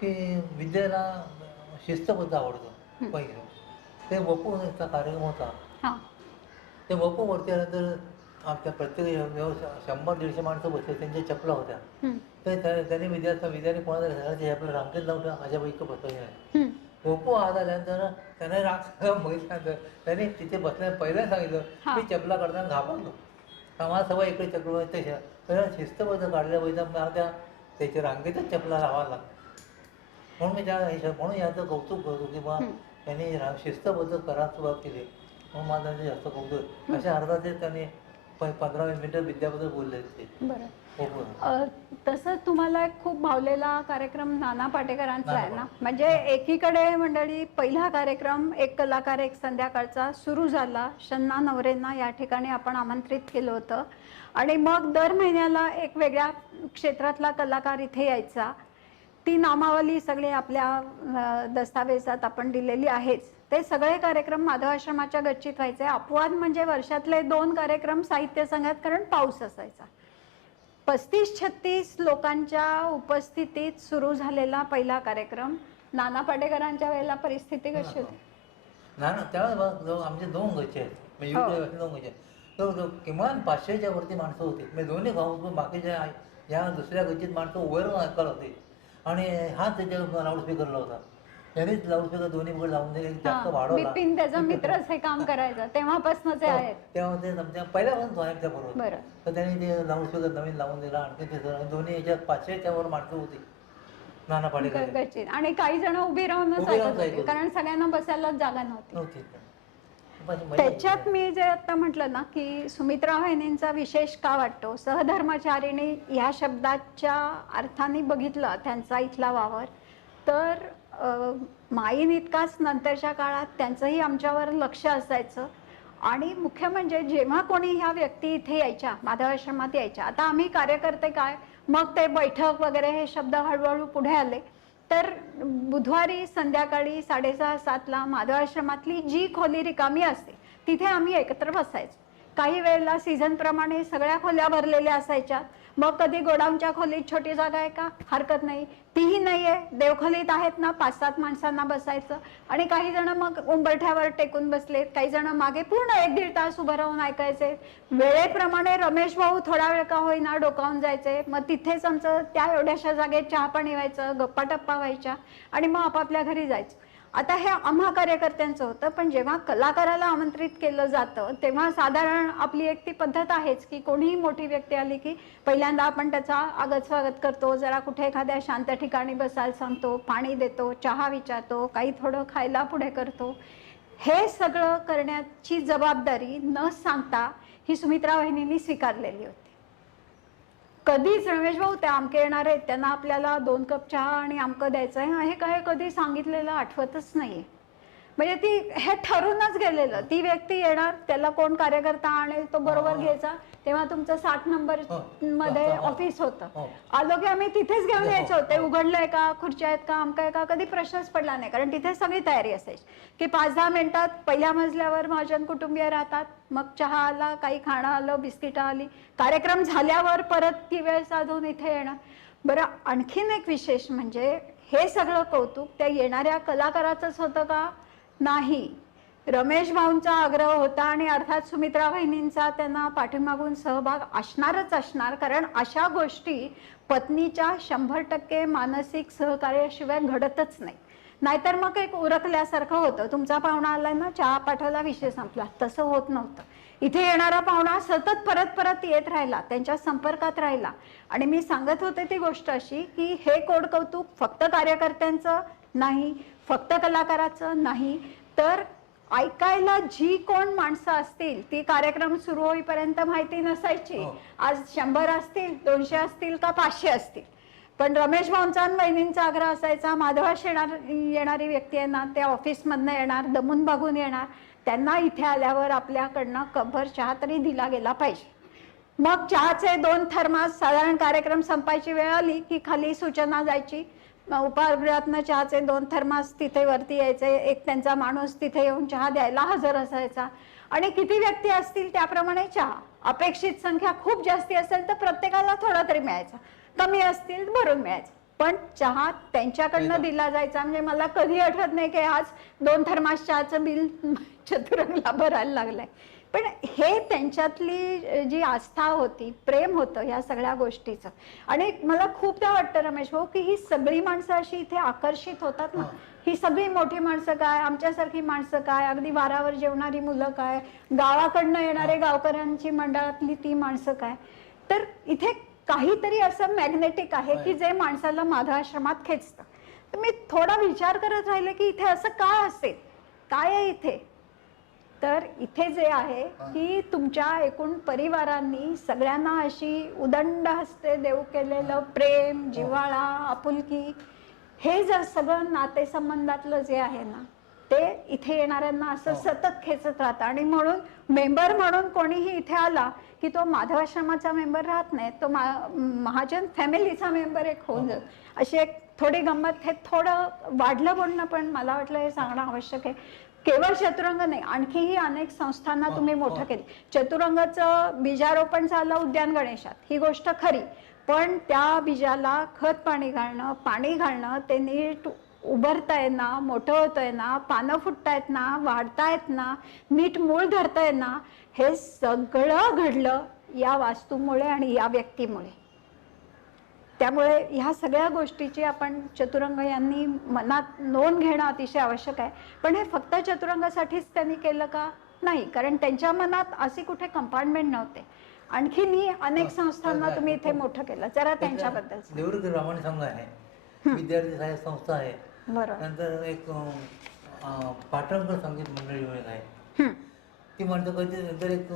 की विद्याला शिस्तबद्ध आवडतं. पहिले ते वपूचा कार्यक्रम होता. ते वपूवरती आल्यानंतर आमच्या प्रत्येक 100-150 माणसं बसले, त्यांच्या चपला होत्या. हं, तर त्यांनी विद्यार्थी कोणाला घराच्या आपल्या रांगेत लावलं, माझ्या बाईक बसवलं नाही. हं. पोपो आत आल्यानंतर त्याने राग बघितल्यानंतर त्याने तिथे बसल्या पहिल्या सांगितलं हा. मी चपला काढताना घाबरलो. आम्हाला सवय इकडे चपला त्याच्या शिस्तबद्ध काढल्या पाहिजे, मला त्याच्या रांगेतच चपला लावायला लागला. म्हणून मी म्हणून याचं कौतुक करतो की बा त्यांनी शिस्तबद्ध करायला सुरुवात केली, म्हणून माझं त्यांचं जास्त कौतुक. अशा अर्धा ते त्यांनी 15-20 मिनिटं विद्याबद्दल बोलले ते. बरं. तसं तुम्हाला एक खूप भावलेला कार्यक्रम नाना पाटेकरांचा आहे ना, म्हणजे एकीकडे मंडळी पहिला कार्यक्रम एक कलाकार एक संध्याकाळचा सुरू झाला. शन्ना नवरेंना या ठिकाणी आपण आमंत्रित केलं होतं आणि मग दर महिन्याला एक वेगळ्या क्षेत्रातला कलाकार इथे यायचा. ती नामावली सगळी आपल्या दस्तावेजात आपण दिलेली आहेच. ते सगळे कार्यक्रम माधव आश्रमाच्या गच्चीत व्हायचे. अपवाद म्हणजे वर्षातले 2 कार्यक्रम साहित्य संघात, कारण पाऊस असायचा. 35-36 लोकांच्या उपस्थितीत सुरू झालेला पहिला कार्यक्रम. नाना पाटेकरांच्या वेळेला परिस्थिती कशी होती? ना त्यावेळेस आमचे 2 गच्चे आहेत, म्हणजे 2 गच्चे तर किमान 500च्या वरती माणसं होती. मी दोन्ही गाव बाकीच्या या दुसऱ्या गच्चीत माणसं उभं ऐकत होते आणि हाच त्याच्या लाऊडस्पीकरला होता. त्यांनीच लाऊडस्पीकर दोन्हीकडे लावून दिले, जास्त वाढवला. बिपिन त्याचा मित्रच हे काम करायचं तेव्हापासूनच आहेत. तेव्हा ते समजा पहिल्यापासून तो आहे त्या बरोबर. बरं. तर त्यांनी ते लाऊडस्पीकर नवीन लावून दिला. आणखी ते दोन्ही याच्यात 500च्या वर माणसं होती नाना पाटेकर. गच्चीत आणि काही जण उभी राहूनच ऐकत होते, कारण सगळ्यांना बसायला जागा नव्हती. त्याच्यात मी जे आता म्हटलं ना की सुमित्रा वहिनींचा विशेष का वाटतो, सहधर्मचारिणी ह्या शब्दाच्या अर्थाने बघितलं त्यांचा इथला वावर, तर माईन इतकाच नंतरच्या काळात त्यांचंही आमच्यावर लक्ष असायचं. आणि मुख्य म्हणजे जेव्हा कोणी ह्या व्यक्ती इथे यायच्या, माधव आश्रमात यायच्या, आता आम्ही कार्यकर्ते काय, मग ते बैठक वगैरे हे शब्द हळूहळू पुढे आले, तर बुधवारी संध्याकाळी 6:30-7ला माधव आश्रमातली जी खोली रिकामी असते तिथे आम्ही एकत्र बसायचो. काही वेळेला सीझनप्रमाणे सगळ्या खोल्या भरलेल्या असायच्या. मग कधी गोडाऊनच्या खोलीत छोटी जागा आहे का, हरकत नाही, तीही नाही आहे, देवखोलीत आहेत ना, 5-7 माणसांना बसायचं. आणि काही जण मग उंबरठ्यावर टेकून बसलेत, काही जण मागे पूर्ण 1-1.5 तास उभं राहून ऐकायचे. वेळेप्रमाणे रमेश भाऊ थोडा वेळ का होईना डोकावून जायचे. मग तिथेच आमचं त्या एवढ्याशा जागेत चहा पाणी व्हायचं, गप्पा टप्पा व्हायच्या आणि मग आपापल्या घरी जायचं. आता हे आम्हा कार्यकर्त्यांचं होतं. पण जेव्हा कलाकाराला आमंत्रित केलं जातं तेव्हा साधारण आपली एक ती पद्धत आहेच की कोणीही मोठी व्यक्ती आली की पहिल्यांदा आपण त्याचा आगत स्वागत करतो, जरा कुठे एखाद्या शांत ठिकाणी बसायला सांगतो, पाणी देतो, चहा विचारतो, काही थोडं खायला पुढे करतो. हे सगळं करण्याची जबाबदारी न सांगता ही सुमित्रा वहिनींनी स्वीकारलेली होती. कधीच रमेश भाऊ ते आमके येणार आहेत, त्यांना आपल्याला 2 कप चहा आणि आमकं द्यायचं आहे, हे काय कधी सांगितलेलं आठवतच नाहीये. म्हणजे ती हे ठरूनच गेलेलं, ती व्यक्ती येणार, त्याला कोण कार्यकर्ता आणेल तो बरोबर घ्यायचा. तेव्हा तुमचं 60 नंबर मध्ये ऑफिस होतं. आलो की आम्ही तिथेच घेऊन यायचो. ते उघडलंय का, खुर्च्या आहेत का, आमका आहे का, कधी प्रश्नच पडला नाही, कारण तिथे सगळी तयारी असायची की 5-10 मिनिटात पहिल्या मजल्यावर महाजन कुटुंबीय राहतात. मग चहा आला, काही खाणं आलं, बिस्किटं आली, कार्यक्रम झाल्यावर परत ती वेळ साधून इथे येणं. बरं, आणखीन एक विशेष म्हणजे हे सगळं कौतुक त्या येणाऱ्या कलाकाराचंच होतं का, नाही, रमेश भाऊंचा आग्रह होता आणि अर्थात सुमित्रा वहिनींचा त्यांना पाठीमागून सहभाग असणारच असणार. कारण अशा गोष्टी पत्नीच्या 100% मानसिक सहकार्याशिवाय घडतच नाही. नाहीतर मग एक उरकल्यासारखं होतं, तुमचा पाहुणा आलाय ना, चहा पाठवला, विषय संपला. तसं होत नव्हतं. इथे येणारा पाहुणा सतत परत परत येत राहिला, त्यांच्या संपर्कात राहिला. आणि मी सांगत होते ती गोष्ट अशी की हे कोड कौतुक फक्त कार्यकर्त्यांचं नाही, फक्त कलाकाराचं नाही, तर ऐकायला जी कोण माणसं असतील ती कार्यक्रम सुरू होईपर्यंत माहिती नसायची. आज 100 असतील, 200 असतील का 500 असतील. पण रमेश भाऊंचा आणि वहिनींचा आग्रह असायचा, माधवास येणारी व्यक्ती आहे ना, त्या ऑफिसमधनं येणार, दमून भागून येणार, त्यांना इथे आल्यावर आपल्याकडनं कपभर चहा तरी दिला गेला पाहिजे. मग चहाचे 2 थर्मास, साधारण कार्यक्रम संपायची वेळ आली की खाली सूचना जायची, उपाहारगृहातनं चहाचे 2 थर्मास तिथे वरती यायचे. एक त्यांचा माणूस तिथे येऊन चहा द्यायला हजर असायचा. आणि किती व्यक्ती असतील त्याप्रमाणे चहा. अपेक्षित संख्या खूप जास्ती असेल तर प्रत्येकाला थोडा तरी मिळायचा, कमी असतील भरून मिळायचं. पण चहा त्यांच्याकडनं दिला जायचा. म्हणजे मला कधी आठवत नाही की आज 2 थर्मास चहाचं बिल चतुरंगला भरायला लागलंय. पण हे त्यांच्यातली जी आस्था होती, प्रेम होतं ह्या सगळ्या गोष्टीचं. आणि मला खूपदा वाटतं रमेश भाऊ की ही सगळी माणसं अशी इथे आकर्षित होतात ना, ही सगळी मोठी माणसं काय, आमच्यासारखी माणसं काय, अगदी वारावर जेवणारी मुलं काय, गावाकडनं येणारे गावकऱ्यांची मंडळातली ती माणसं काय, तर इथे काहीतरी असं मॅग्नेटिक आहे की जे माणसाला माधव आश्रमात खेचतं. तर मी थोडा विचार करत राहिले की इथे असं का असेल, काय आहे इथे. तर इथे जे आहे की तुमच्या एकूण परिवारांनी सगळ्यांना अशी उदंड हस्ते देऊ केलेलं प्रेम, जिव्हाळा, आपुलकी, हे जर सगळं नातेसंबंधातलं जे आहे ना, ते इथे येणाऱ्यांना असं सतत खेचत राहतं. आणि म्हणून मेंबर म्हणून कोणीही इथे आला की तो माधव आश्रमाचा मेंबर राहत नाही, तो महाजन फॅमिलीचा मेंबर एक होऊन जातो. अशी एक थोडी गंमत, हे थोडं वाढलं बोलणं, पण मला वाटलं हे सांगणं आवश्यक आहे. केवळ चतुरंग नाही, आणखीही अनेक संस्थांना तुम्ही मोठं केलं. चतुरंगाचं बीजारोपण झालं उद्यान गणेशात, ही गोष्ट खरी, पण त्या बीजाला खत पाणी घालणं, ते नीट उभरताय ना, मोठं होतंय ना, पानं फुटतायत ना, वाढतायत ना, नीट मूळ धरताय ना, हे सगळं घडलं या वास्तूमुळे आणि या व्यक्तीमुळे. त्यामुळे ह्या सगळ्या गोष्टीची आपण चतुरंग यांनी मनात नोंद घेणं अतिशय आवश्यक आहे. पण हे फक्त चतुरंगासाठीच त्यांनी केलं का? नाही, कारण त्यांच्या मनात असे कुठे कंपार्टमेंट नव्हते. आणखीनही अनेक संस्थांना तुम्ही इथे मोठं केलं. जरा त्यांच्याबद्दल. निवृत्त ब्राह्मण संघ आहे, विद्यार्थी सहाय्य संस्था आहे, बरोबर. नंतर एक पाटणकर संगीत मंडळी आहे. ती म्हणतं कधी नंतर एक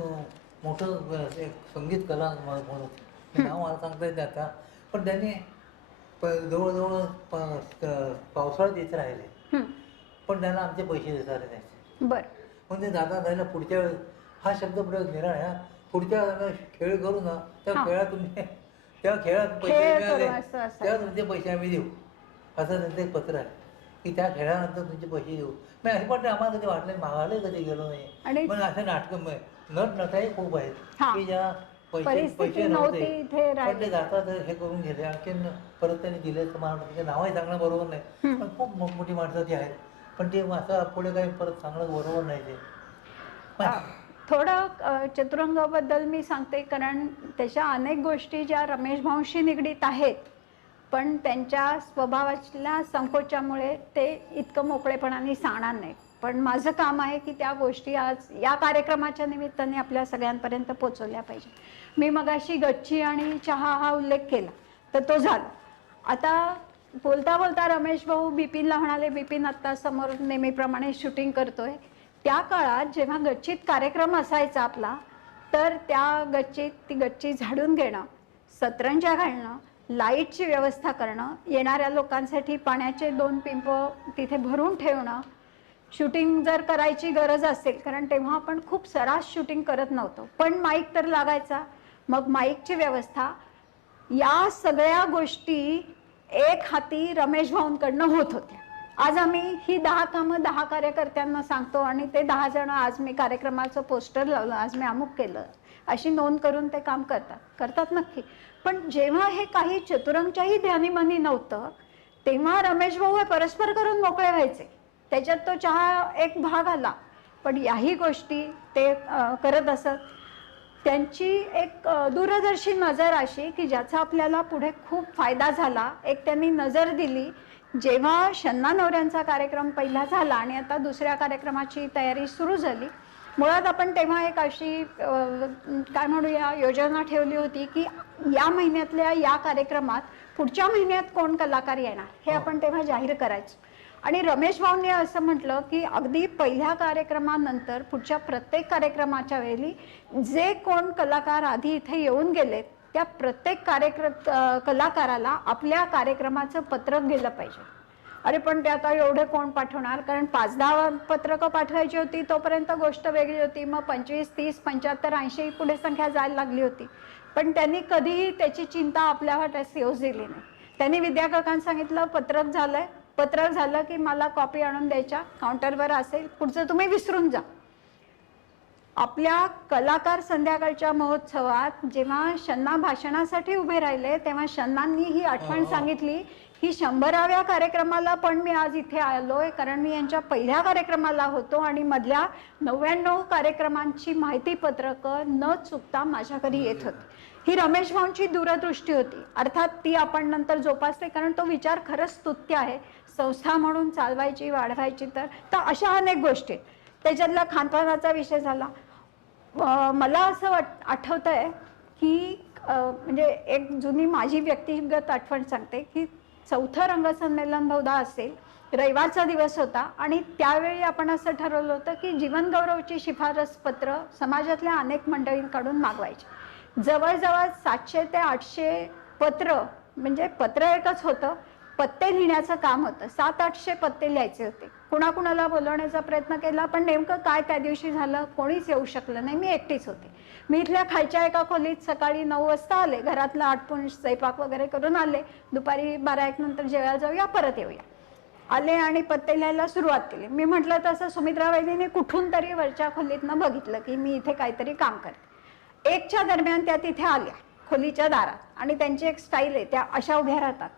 मोठं एक संगीत कला म्हणून नाव मला सांगता येते आता, पण त्यांनी जवळजवळ पावसाळ्यात येत राहिले, पण त्यांना आमचे पैसे देता आले नाही. बरं. म्हणजे दादा जायला पुढच्या वेळेस हा शब्द प्रयोग निराळ आहे, पुढच्या खेळ करू ना, त्या खेळात तुम्ही त्या खेळात पैसे मिळाले तेव्हा तुमचे पैसे आम्ही देऊ, असं त्यांचं एक पत्र आहे की त्या खेळानंतर तुमचे पैसे देऊ. मग असं पण आम्हाला कधी वाटलं मागायला कधी गेलो नाही. मग असे नाटकं नटाही खूप आहेत की ज्या पैसे नव्हते पण ते जातात हे करून गेले, आणखी परत त्यांनी दिले. तर मला वाटतं नावही सांगणं बरोबर नाही, पण खूप मोठी माणसं ती आहेत, पण ते असं पुढे काही परत सांगणं बरोबर नाही. ते थोडं चतुरंगाबद्दल मी सांगते, कारण त्याच्या अनेक गोष्टी ज्या रमेश भाऊंशी निगडीत आहेत, पण त्यांच्या स्वभावाच्या संकोचामुळे ते इतकं मोकळेपणाने सांगणार नाही. पण माझं काम आहे की त्या गोष्टी आज या कार्यक्रमाच्या निमित्ताने आपल्या सगळ्यांपर्यंत पोचवल्या पाहिजे. मी मगाशी गच्ची आणि चहा हा उल्लेख केला, तर तो झाला. आता बोलता बोलता रमेश भाऊ बिपिनला म्हणाले, बिपिन आत्ता समोर नेहमीप्रमाणे शूटिंग करतोय. त्या काळात जेव्हा गच्चीत कार्यक्रम असायचा आपला, तर त्या गच्चीत ती गच्ची झाडून घेणं, सतरंज्या घालणं, लाईटची व्यवस्था करणं, येणाऱ्या लोकांसाठी पाण्याचे 2 पिंप तिथे भरून ठेवणं, शूटिंग जर करायची गरज असेल, कारण तेव्हा आपण खूप सरास शूटिंग करत नव्हतो, पण माईक तर लागायचा, मग माईकची व्यवस्था, या सगळ्या गोष्टी एक हाती रमेश भाऊंकडनं होत होत्या. आज आम्ही ही 10 कामं 10 कार्यकर्त्यांना सांगतो आणि ते 10 जण, आज मी कार्यक्रमाचं पोस्टर लावलं, आज मी अमुक केलं, अशी नोंद करून ते काम करतात नक्की. पण जेव्हा हे काही चतुरंगच्याही ध्यानीमनी नव्हतं, तेव्हा रमेश भाऊ हे परस्पर करून मोकळे व्हायचे. त्याच्यात तो चहा एक भाग आला, पण याही गोष्टी ते करत असत. त्यांची एक दूरदर्शी नजर अशी की ज्याचा आपल्याला पुढे खूप फायदा झाला. एक त्यांनी नजर दिली जेव्हा शन्ना नवऱ्यांचा कार्यक्रम पहिला झाला आणि आता दुसऱ्या कार्यक्रमाची तयारी सुरू झाली. मुळात आपण तेव्हा एक अशी काय म्हणूया योजना ठेवली होती की या महिन्यातल्या या कार्यक्रमात पुढच्या महिन्यात कोण कलाकार येणार हे आपण तेव्हा जाहीर करायचो. आणि रमेश भाऊंनी असं म्हटलं की अगदी पहिल्या कार्यक्रमानंतर पुढच्या प्रत्येक कार्यक्रमाच्या वेळी जे कोण कलाकार आधी इथे येऊन गेलेत त्या प्रत्येक कलाकाराला आपल्या कार्यक्रमाचं पत्रक गेलं पाहिजे. अरे पण ते आता एवढे कोण पाठवणार, कारण 5-10 पत्रकं पाठवायची होती, तोपर्यंत गोष्ट वेगळी होती. मग 25, 30, 75, 80 पुढे संख्या जायला लागली होती. पण त्यांनी कधीही त्याची चिंता आपल्या वाट्यास येऊच दिली नाही. त्यांनी विद्या काकांना सांगितलं पत्रक झालंय, पत्रक झालं की मला कॉपी आणून द्यायच्या, काउंटरवर असेल, पुढचं तुम्ही विसरून जा. आपल्या कलाकार संध्याकाळच्या महोत्सवात जेव्हा शन्ना भाषणासाठी उभे राहिले तेव्हा शन्नांनी ही आठवण सांगितली की ही 100व्या कार्यक्रमाला पण मी आज इथे आलोय, कारण मी यांच्या पहिल्या कार्यक्रमाला होतो आणि मधल्या 99 कार्यक्रमांची माहिती पत्रकं न चुकता माझ्या घरी येत होती. ही रमेश भाऊंची दूरदृष्टी होती, अर्थात ती आपण नंतर जोपासते, कारण तो विचार खरंच स्तुत्य आहे. संस्था म्हणून चालवायची, वाढवायची, तर अशा अनेक गोष्टी. त्याच्यातला खानपानाचा विषय झाला. मला असं आठवतंय की म्हणजे एक जुनी माझी व्यक्तिगत आठवण सांगते की 4थं रंगसंमेलन बहुधा असेल, रविवारचा दिवस होता आणि त्यावेळी आपण असं ठरवलं होतं की जीवनगौरवची शिफारस पत्र समाजातल्या अनेक मंडळींकडून मागवायची. जवळजवळ 700 ते 800 पत्र, म्हणजे पत्र एकच होतं, पत्ते लिहिण्याचं काम होतं. 700-800 पत्ते लिहायचे होते. कुणाकुणाला बोलवण्याचा प्रयत्न केला, पण नेमकं काय त्या दिवशी झालं कोणीच येऊ शकलं नाही. मी एकटीच होते. मी इथल्या खालच्या एका खोलीत सकाळी 9 वाजता आले, घरातला आटपून स्वयंपाक वगैरे करून आले. दुपारी 12-1 नंतर जेवायला जाऊया, परत येऊया. आले आणि पत्ते लिहायला सुरुवात केली. मी म्हटलं तसं सुमित्रा वहिनीने कुठून तरी वरच्या खोलीतनं बघितलं की मी इथे काहीतरी काम करते. 1च्या दरम्यान त्या तिथे आल्या खोलीच्या दारात आणि त्यांची एक स्टाईल आहे, त्या अशा उभ्या राहतात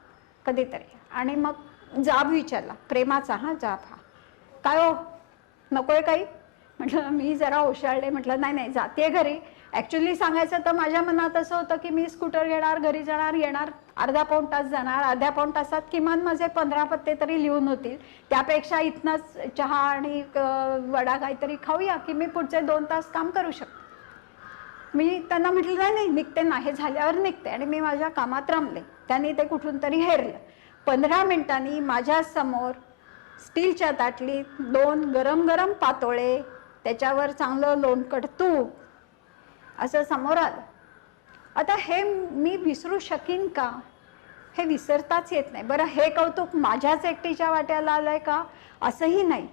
कधीतरी. आणि मग जाब विचारला, प्रेमाचा. हा जाब. हा काय हो, नकोय काही? म्हटलं मी जरा ओशाळले. म्हटलं नाही नाही, जाते घरी. ॲक्च्युली सांगायचं तर माझ्या मनात असं होतं की मी स्कूटर घेणार, घरी जाणार, येणार, अर्धा-पाऊण तास जाणार. अर्ध्या-पाऊण तासात किमान माझे 15 पत्ते तरी लिहून होतील. त्यापेक्षा इथनंच चहा आणि वडा काहीतरी खाऊया की मी पुढचे 2 तास काम करू शकते. मी त्यांना म्हटलं नाही नाही, निघते ना, हे झाल्यावर निघते. आणि मी माझ्या कामात रमले. त्यांनी ते कुठून तरी हेरलं. 15 मिनिटांनी माझ्या समोर स्टीलच्या ताटलीत 2 गरम गरम पातोळे, त्याच्यावर चांगलं लोणकड तूप असं समोर आलं. आता हे मी विसरू शकीन का? हे विसरताच येत नाही. बरं, हे कौतुक माझ्याच एकटीच्या वाट्याला आलंय का? असंही नाही.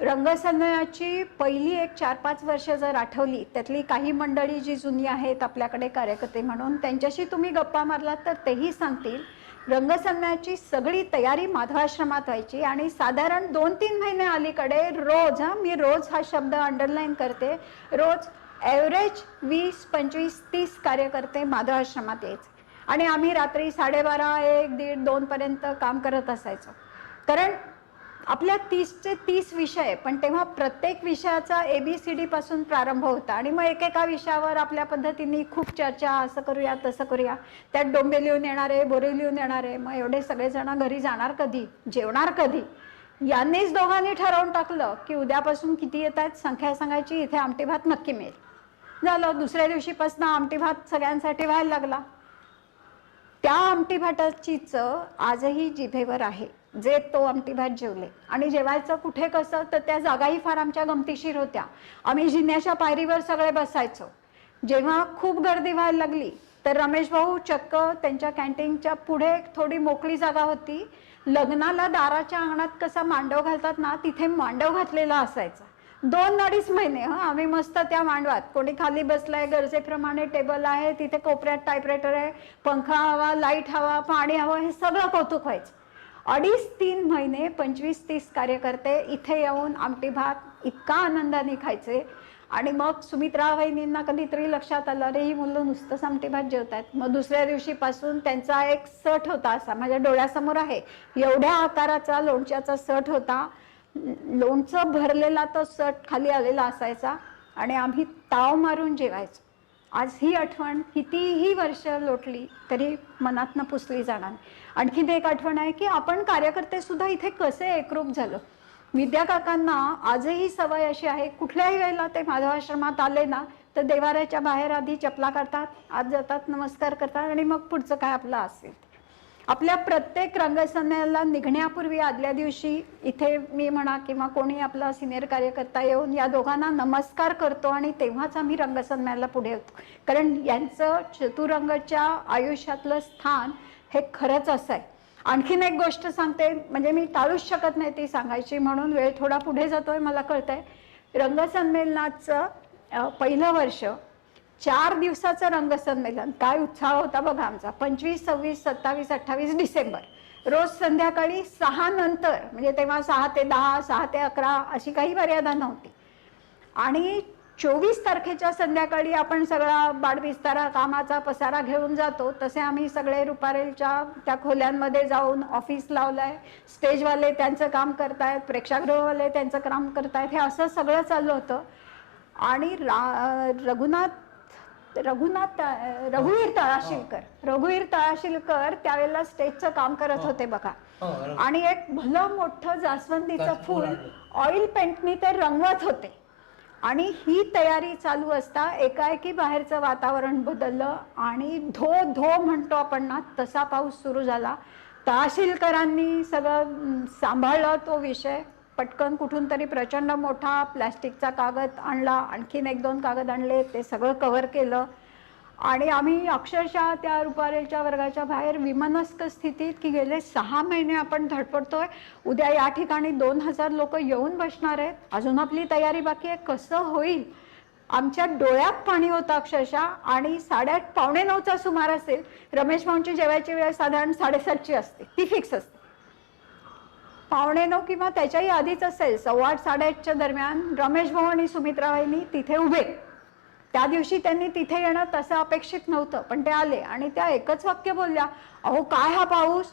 रंगसंमेलनाची पहिली एक 4-5 वर्ष जर आठवली, त्यातली काही मंडळी जी जुनी आहेत आपल्याकडे कार्यकर्ते म्हणून, त्यांच्याशी तुम्ही गप्पा मारलात तर तेही सांगतील रंगसंमेलनाची सगळी तयारी माधवाश्रमात व्हायची. आणि साधारण 2-3 महिने अलीकडे रोज, मी रोज हा शब्द अंडरलाईन करते, रोज ॲव्हरेज 20, 25, 30 कार्यकर्ते माधवाश्रमात यायचे. आणि आम्ही रात्री 12:30, 1, 1:30, 2 पर्यंत काम करत असायचो. कारण आपल्या 30चे 30 विषय, पण तेव्हा प्रत्येक विषयाचा ABCD पासून प्रारंभ होता. आणि मग एकेका विषयावर आपल्या पद्धतीने खूप चर्चा, असं करूया तसं करूया. त्यात डोंबे लिहून येणारे, बोरे लिहून येणारे. मग एवढे सगळेजण घरी जाणार कधी, जेवणार कधी? यांनीच दोघांनी ठरवून टाकलं की उद्यापासून किती येत आहेत संख्या सांगायची, इथे आमटी भात नक्की मिळेल. झालं. दुसऱ्या दिवशीपासून आमटी भात सगळ्यांसाठी व्हायला लागला. त्या आमटी भाताची चव आजही जिभेवर आहे, जे तो आमटी भात जेवले. आणि जेवायचं कुठे कसं, तर त्या जागाही फार आमच्या गमतीशीर होत्या. आम्ही जिन्याच्या पायरीवर सगळे बसायचो. जेव्हा खूप गर्दी व्हायला लागली तर रमेश भाऊ चक्क त्यांच्या कॅन्टीनच्या पुढे थोडी मोकळी जागा होती, लग्नाला दाराच्या अंगणात कसा मांडव घालतात ना, तिथे मांडव घातलेला असायचा. 2-2.5 महिने आम्ही मस्त त्या मांडवात, कोणी खाली बसलाय, गरजेप्रमाणे टेबल आहे, तिथे कोपऱ्यात टायपरायटर आहे, पंखा हवा, लाईट हवा, पाणी हवं, हे सगळं कौतुक व्हायचं. 2.5-3 महिने 25-30 कार्यकर्ते इथे येऊन आमटी भात इतका आनंदाने खायचे. आणि मग सुमित्रा वहिनींना कधीतरी लक्षात आलं, अरे ही मुलं नुसतंच आमटी भात जेवतात. मग दुसऱ्या दिवशीपासून त्यांचा एक सट होता, असा माझ्या डोळ्यासमोर आहे, एवढ्या आकाराचा लोणच्याचा सट होता. लोणचं भरलेला तो सट खाली आलेला असायचा आणि आम्ही ताव मारून जेवायचो. आज ही आठवण कितीही वर्ष लोटली तरी मनातनं पुसली जाणार. आणखीन एक आठवण आहे की आपण कार्यकर्ते सुद्धा इथे कसे एकरूप झालो. विद्या काकांना आजही सवय अशी आहे, कुठल्याही वेळेला ते माधवाश्रमात आले ना तर देवाऱ्याच्या बाहेर आधी चपला करतात, आत जातात, नमस्कार करतात आणि मग पुढचं काय आपलं असेल. आपल्या प्रत्येक रंगसंमेलनाला निघण्यापूर्वी आदल्या दिवशी इथे मी म्हणा किंवा कोणी आपला सिनियर कार्यकर्ता येऊन या दोघांना नमस्कार करतो आणि तेव्हाच आम्ही रंगसंमेलनाला पुढे होतो. कारण यांचं चतुरंगच्या आयुष्यातलं स्थान हे खरंच असं आहे. आणखीन एक गोष्ट सांगते, म्हणजे मी टाळूच शकत नाही ती सांगायची, म्हणून वेळ थोडा पुढे जातोय मला कळतंय. रंगसंमेलनाचं पहिलं वर्ष 4 दिवसाचं रंगसंमेलन, काय उत्साह होता बघा आमचा. 25, 26, 27, 28 डिसेंबर रोज संध्याकाळी 6 नंतर, म्हणजे तेव्हा 6 ते 10, 6 ते 11 अशी काही मर्यादा नव्हती. आणि 24 तारखेच्या संध्याकाळी आपण सगळा बाडबिस्तारा कामाचा पसारा घेऊन जातो, तसे आम्ही सगळे रुपारेलच्या त्या खोल्यांमध्ये जाऊन ऑफिस लावलंय, स्टेजवाले त्यांचं काम करतायत, प्रेक्षागृहवाले त्यांचं काम करतायत, हे असं सगळं चाललं होतं. आणि रघुवीर तळाशीलकर त्यावेळेला स्टेजचं काम करत होते बघा. आणि एक भलं मोठं जास्वंदीचं फूल ऑइल पेंटनी ते रंगवत होते. आणि ही तयारी चालू असता एकाएकी बाहेरचं वातावरण बदललं आणि धो धो म्हणतो आपण ना तसा पाऊस सुरू झाला. तहसीलकरांनी सगळं सांभाळलं तो विषय. पटकन कुठून तरी प्रचंड मोठा प्लॅस्टिकचा कागद आणला, आणखीन 1-2 कागद आणले, ते सगळं कव्हर केलं. आणि आम्ही अक्षरशः त्या रुपारेलच्या वर्गाच्या बाहेर विमनस्क स्थितीत की गेले 6 महिने आपण धडपडतोय, उद्या या ठिकाणी 2000 लोक येऊन बसणार आहेत, अजून आपली तयारी बाकी आहे, कसं होईल. आमच्या डोळ्यात पाणी होतं अक्षरशः. आणि 8:30 पावणे 9चा सुमार असेल. रमेश भाऊंची जेवायची वेळ साधारण 7:30ची असते, ती फिक्स असते. 8:45 किंवा त्याच्याही आधीच असेल, 8:15 8:30च्या दरम्यान रमेश भाऊ आणि सुमित्राबाईंनी तिथे उभे. त्या दिवशी त्यांनी तिथे येणं तसं अपेक्षित नव्हतं, पण ते आले आणि त्या एकच वाक्य बोलल्या, अहो काय हा पाऊस,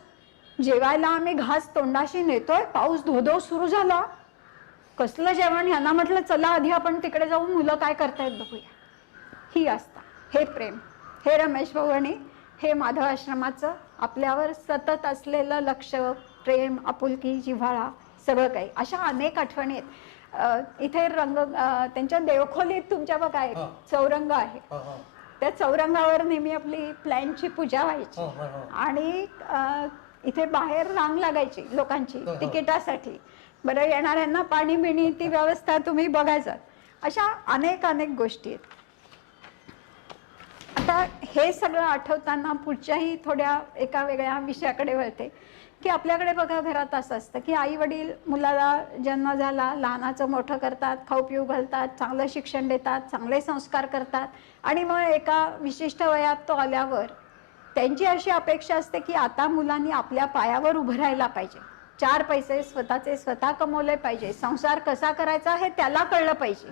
जेवायला आम्ही घास तोंडाशी नेतोय, पाऊस धोधो सुरू झाला, कसलं जेवण. ह्यांना म्हटलं चला आधी आपण तिकडे जाऊन मुलं काय करतायत बघूया. ही असता हे प्रेम, हे रमेश भाऊ आणि हे माधव आश्रमाचं आपल्यावर सतत असलेलं लक्ष, प्रेम, आपुलकी, जिव्हाळा, सगळं काही. अशा अनेक आठवणी आहेत. इथे रंग त्यांच्या देवखोलीत तुमच्या बघा एक चौरंग आहे, त्या चौरंगावर नेहमी आपली प्लॅनची पूजा व्हायची. आणि इथे बाहेर रांग लागायची लोकांची तिकिटासाठी. बरं, येणाऱ्यांना पाणी बिणी ती व्यवस्था तुम्ही बघायचं. अशा अनेक अनेक गोष्टी आहेत. आता हे सगळं आठवताना पुढच्याही थोड्या एका वेगळ्या विषयाकडे वळते की आपल्याकडे बघा घरात असं असतं की आई वडील मुलाला जन्म झाला, लहानाचं मोठं करतात, खाऊ पिऊ घालतात, चांगलं शिक्षण देतात, चांगले संस्कार करतात. आणि मग एका विशिष्ट वयात तो आल्यावर त्यांची अशी अपेक्षा असते की आता मुलांनी आपल्या पायावर उभं राहायला पाहिजे, 4 पैसे स्वतःचे स्वतः कमवले पाहिजे, संसार कसा करायचा हे त्याला कळलं पाहिजे.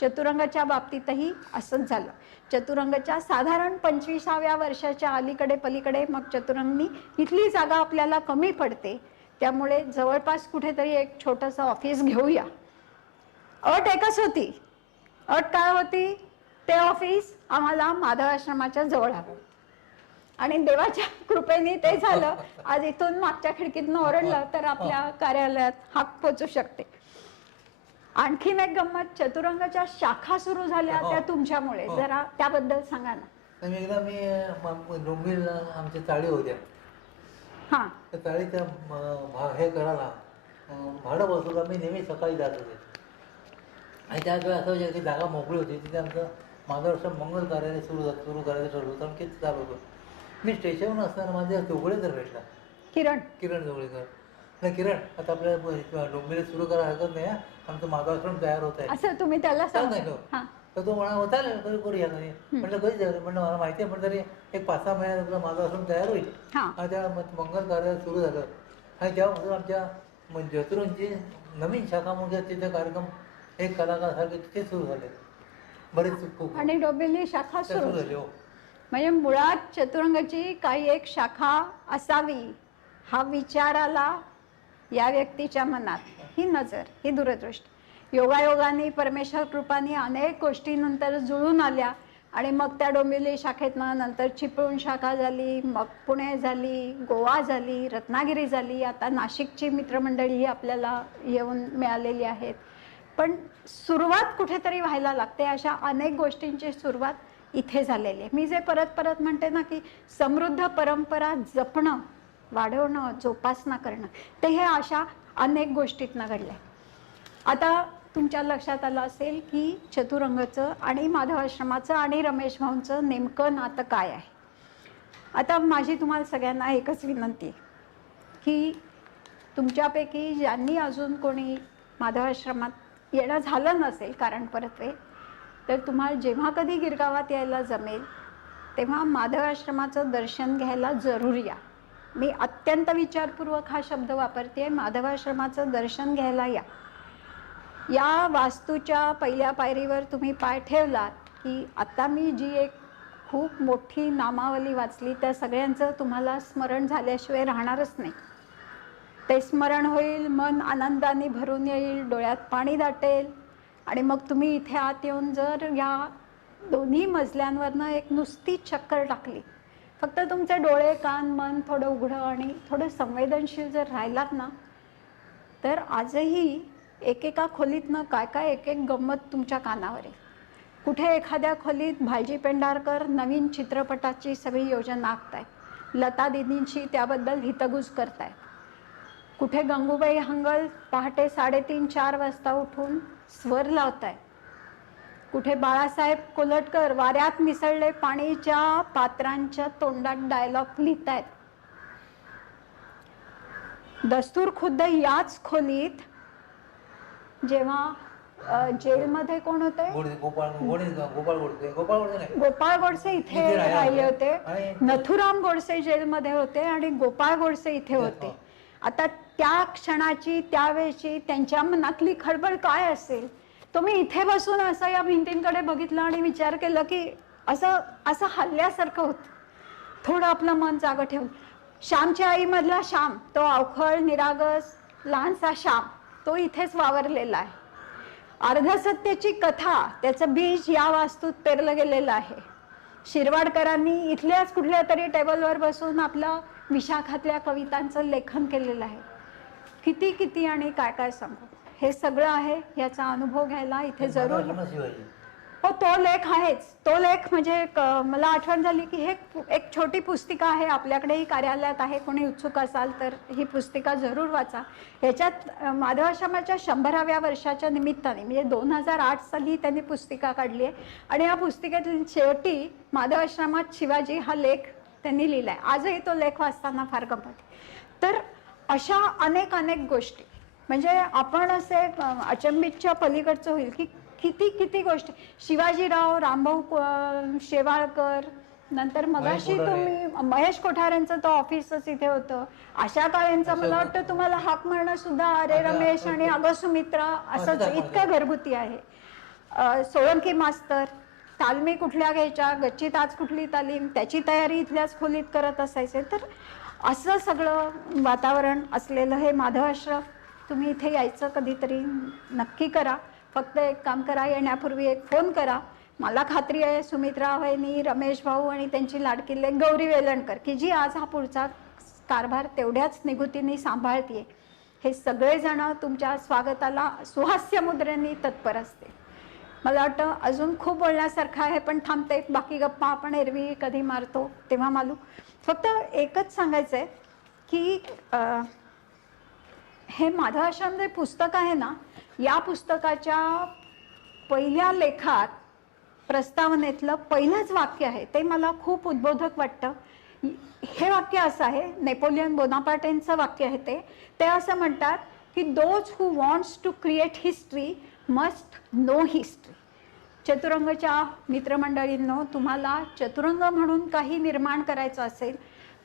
चतुरंगाच्या बाबतीतही असंच झालं. चतुरंगाच्या साधारण 25व्या वर्षाच्या अलीकडे पलीकडे मग चतुरंगनी इथली जागा आपल्याला कमी पडते, त्यामुळे जवळपास कुठेतरी एक छोटंसं ऑफिस घेऊया. अट एकच होती. अट काय होती? ते ऑफिस आम्हाला माधव आश्रमाच्या जवळ हवं. आणि देवाच्या कृपेने ते झालं. आज इथून मागच्या खिडकीतनं ओरडलं तर आपल्या कार्यालयात हाक पोचू शकते. आणखीन एक गंमत, चतुरंगाच्या शाखा सुरू झाल्या त्या तुमच्यामुळे, जरा त्याबद्दल सांगा ना. एकदा मी डोंबिवली आमच्या चाळी होत्या, हा, त्या चाळीच्या हे करायला भाडं बसवलं. मी नेहमी सकाळी जात होते आणि त्याच वेळी असं व्हायचं की जागा मोकळी होती, तिथे आमचं माधव मंगल कार्यालय सुरू करायचं ठरलं होतं आणि किती चालू होतं. मी स्टेशनवर असताना माझ्या जोगळेकर भेटला, किरण जोगळेकर. नाही किरण, आता आपल्या डोंबिवलीत सुरू करायला हरकत नाही, आमचं माधवाश्रम तयार होत आहे असं तुम्ही त्याला सांगितलं. तर तो म्हणा चालेल कधी करूया. नाही म्हटलं कधी जाऊ, म्हटलं मला माहिती आहे, पण तरी एक 5-6 महिन्यात आपलं माधवाश्रम तयार होईल. आणि त्या मंगल कार्यालय सुरू झालं आणि त्यामध्ये आमच्या चतुरंगची नवीन शाखा म्हणजे तिथे कार्यक्रम एक कलाकारासारखे तिथे सुरू झाले, बरेच खूप. आणि डोंबिवली शाखा सुरू झाली. हो, म्हणजे मुळात चतुरंगाची काही एक शाखा असावी हा विचार आला या व्यक्तीच्या मनात. ही नजर, ही दूरदृष्टी योगायोगाने, परमेश्वर कृपाने अनेक गोष्टी नंतर जुळून आल्या. आणि मग त्या डोंबिवली शाखेतनं नंतर चिपळूण शाखा झाली, मग पुणे झाली, गोवा झाली, रत्नागिरी झाली, आता नाशिकची मित्रमंडळी आपल्याला येऊन मिळालेली आहेत. पण सुरुवात कुठेतरी व्हायला लागते. अशा अनेक गोष्टींची सुरुवात इथे झालेली आहे. मी जे परत परत म्हणते ना की समृद्ध परंपरा जपणं, वाढवणं, जोपासना करणं, ते हे अशा अनेक गोष्टीतनं घडलंय. आता तुमच्या लक्षात आलं असेल की चतुरंगाचं आणि माधव आश्रमाचं आणि रमेश भाऊंचं नेमकं नातं काय आहे. आता माझी तुम्हाला सगळ्यांना एकच विनंती आहे की तुमच्यापैकी ज्यांनी अजून कोणी माधव आश्रमात येणं झालं नसेल कारण परत्वे, तर तुम्हाला जेव्हा कधी गिरगावात यायला जमेल तेव्हा माधव आश्रमाचं दर्शन घ्यायला जरूर या. मी अत्यंत विचारपूर्वक हा शब्द वापरते, माधव आश्रमाचं दर्शन घ्यायला या. या वास्तूच्या पहिल्या पायरीवर तुम्ही पाय ठेवलात की आता मी जी एक खूप मोठी नामावली वाचली त्या सगळ्यांचं तुम्हाला स्मरण झाल्याशिवाय राहणारच नाही. ते स्मरण होईल, मन आनंदाने भरून येईल, डोळ्यात पाणी दाटेल आणि मग तुम्ही इथे आत येऊन जर या दोन्ही मजल्यांवरनं एक नुसती चक्कर टाकली, फक्त तुमचे डोळे, कान, मन थोडं उघडं आणि थोडं संवेदनशील जर राहिलात ना, तर आजही एकेका खोलीतनं काय काय एक एक गंमत तुमच्या कानावर आहे. कुठे एखाद्या खोलीत भालजी पेंढारकर नवीन चित्रपटाची सगळी योजना आखताय, लता दीदींशी त्याबद्दल हितगुज करताय. कुठे गंगूबाई हंगल पहाटे 3:30-4 वाजता उठून स्वर लावताय. कुठे बाळासाहेब कोलटकर वाऱ्यात मिसळले पाणीच्या पात्रांच्या तोंडात डायलॉग लिहितायत. दस्तूर खुद्द याच खोलीत जेव्हा जेलमध्ये कोण होते, गोपाळ गोडसे इथे राहिले होते, नथुराम गोडसे जेलमध्ये होते आणि गोपाळ गोडसे इथे होते. आता त्या क्षणाची, त्यावेळची त्यांच्या मनातली खळबळ काय असेल, तो मी इथे बसून असं या भिंतींकडे बघितलं आणि विचार केला की असं असं हल्ल्यासारखं होतं. थोडं आपलं मन जागं ठेवून. श्यामच्या आईमधला श्याम, तो अवखळ निरागस लहानसा श्याम, तो इथेच वावरलेला आहे. अर्धसत्याची कथा, त्याचं बीज या वास्तूत पेरलं गेलेलं आहे. शिरवाडकरांनी इथल्याच कुठल्या तरी टेबलवर बसून आपलं विशाखातल्या कवितांचं लेखन केलेलं आहे. किती किती आणि काय काय सांगू, हे सगळं आहे. याचा अनुभव घ्यायला इथे जरूर. हो, तो लेख आहेच. तो लेख म्हणजे मला आठवण झाली की हे एक छोटी पुस्तिका आहे, आपल्याकडेही कार्यालयात आहे. कोणी उत्सुक असाल तर ही पुस्तिका जरूर वाचा. ह्याच्यात माधवाश्रमाच्या 100व्या वर्षाच्या निमित्ताने म्हणजे 2008 साली त्यांनी पुस्तिका काढली आहे आणि या पुस्तिकेतील शेवटी माधवाश्रमात शिवाजी हा लेख त्यांनी लिहिला आहे. आजही तो लेख वाचताना फार गंमत आहे. तर अशा अनेक अनेक गोष्टी म्हणजे आपण असे अचंबितच्या पलीकडचं होईल की किती किती गोष्टी. शिवाजीराव, रामभाऊ शेवाळकर, नंतर मगाशी तुम्ही महेश कोठारेंचं तो ऑफिसच इथे होतं. आशा काळेंचं मला वाटतं तुम्हाला हाक मारणं सुद्धा अरे रमेश आणि अगं सुमित्रा असंच इतकं घरगुती आहे. सोळंकी मास्तर, तालमी कुठल्या घ्यायच्या, गच्चीत आज कुठली तालीम, त्याची तयारी इथल्याच खोलीत करत असायचे. तर असं सगळं वातावरण असलेलं हे माधवाश्रम. तुम्ही इथे यायचं कधीतरी नक्की करा. फक्त एक काम करा, येण्यापूर्वी एक फोन करा. मला खात्री आहे सुमित्रा वहिनी, रमेश भाऊ आणि त्यांची लाडकी लेक गौरी वेलणकर की जी आज हा पुढचा कारभार तेवढ्याच निगुतीने सांभाळते, हे सगळेजण तुमच्या स्वागताला सुहास्य मुद्रेने तत्पर असते. मला वाटतं अजून खूप बोलण्यासारखं आहे पण थांबते. बाकी गप्पा आपण एरवी कधी मारतो तेव्हा मालू. फक्त एकच सांगायचं आहे की हे माधवाश्रम जे पुस्तक आहे ना, या पुस्तकाच्या पहिल्या लेखात प्रस्तावनेतलं पहिलंच वाक्य आहे ते मला खूप उद्बोधक वाटतं. हे वाक्य असं आहे, नेपोलियन बोनापार्टेंचं वाक्य आहे. ते असं म्हणतात की those who wants to create history must know history. चतुरंगच्या मित्रमंडळींनो, तुम्हाला चतुरंग म्हणून काही निर्माण करायचं असेल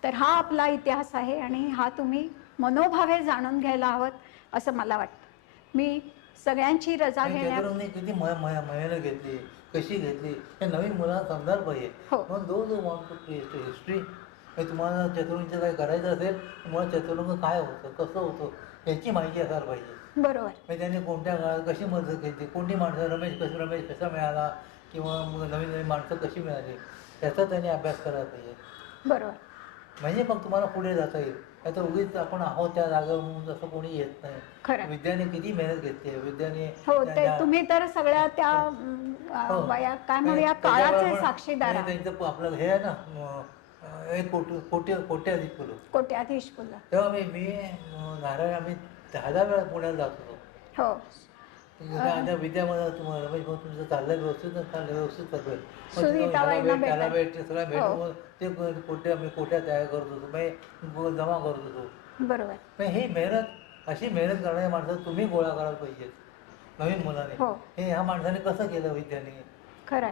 तर हा आपला इतिहास आहे आणि हा तुम्ही मनोभावे जाणून घ्यायला हवं असं मला वाटतं. मी सगळ्यांची रजा घेण्यात किती मेहनत घेतली, कशी घेतली हे नवीन मुलांना समजायला पाहिजे. म्हणून दो वॉन्ट टू क्रिएट हिस्ट्री. तुम्हाला चतुरंगचं काय करायचं असेल, तुम्हाला चतुरंग काय होतं, कसं होतं याची माहिती असायला पाहिजे. बरोबर. त्याने कोणत्या काळात कशी मदत केली, कोणती माणसं, रमेश कसा मिळाला किंवा नवीन नवीन माणसं कशी मिळाली त्याचा त्याने अभ्यास करायला पाहिजे. बरोबर. म्हणजे मग तुम्हाला पुढे जाता येईल. नाही तर उगीच आपण आहोत त्या जागेवर म्हणून जसं कोणी येत नाही. खरं. विद्याने किती मेहनत घेतली विद्याने. हो, ते तुम्ही तर सगळ्या त्या काय म्हणूया काळाचे साक्षीदार. त्यांचं आपलं हे आहे ना, एक कोट्याधीश पुलं. कोट्याधीश पुलं. तेव्हा मी नारायण आम्ही 10 वेळा पुण्याला जात होतो. हो. आता विद्यामध्ये तुम्हाला रमेश भाऊ तुमचं चाललंय व्यवस्थित चाललंय व्यवस्थित चाललंय त्याला भेट सगळ्या भेटून ते कोट्या तयार करत होतो, जमा करत होतो. बरोबर. पण ही मेहनत, अशी मेहनत करणाऱ्या माणसं तुम्ही गोळा करायला पाहिजेत नवीन मुलाने. हे ह्या माणसाने कसं केलं विद्याने.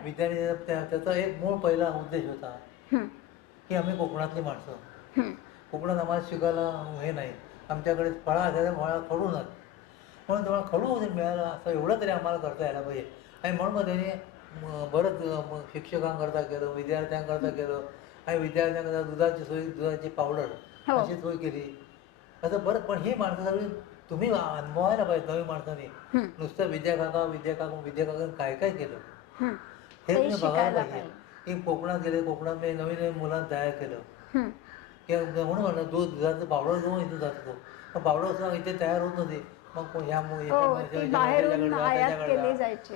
विद्याने त्याचा एक मूळ पहिला उद्देश होता की आम्ही कोकणातली माणसं, कोकणात आम्हाला शिकायला हे नाही, आमच्याकडे फळा असायचा, फळा खडूनच. म्हणून तुम्हाला खडू मिळालं असं एवढं तरी आम्हाला करता यायला पाहिजे. आणि म्हणून मग त्यांनी बरंच शिक्षकांकरता केलं, विद्यार्थ्यांकरता केलं, आणि विद्यार्थ्यांकरता दुधाची पावडर अशी सोय केली. असं बरं. पण ही माणसं सगळी तुम्ही अनुभवायला पाहिजे. नवीन माणसाने नुसतं विद्याकाका काय काय केलं हे तुम्ही बघायला पाहिजे. की कोकणात गेले, कोकणात मी नवीन नवीन मुलांना तयार केलं. किंवा म्हणून म्हणलं दुधाचं पावडर घेऊन इथून जात होतो. पण पावडर सुद्धा इथे तयार होत नव्हती. मग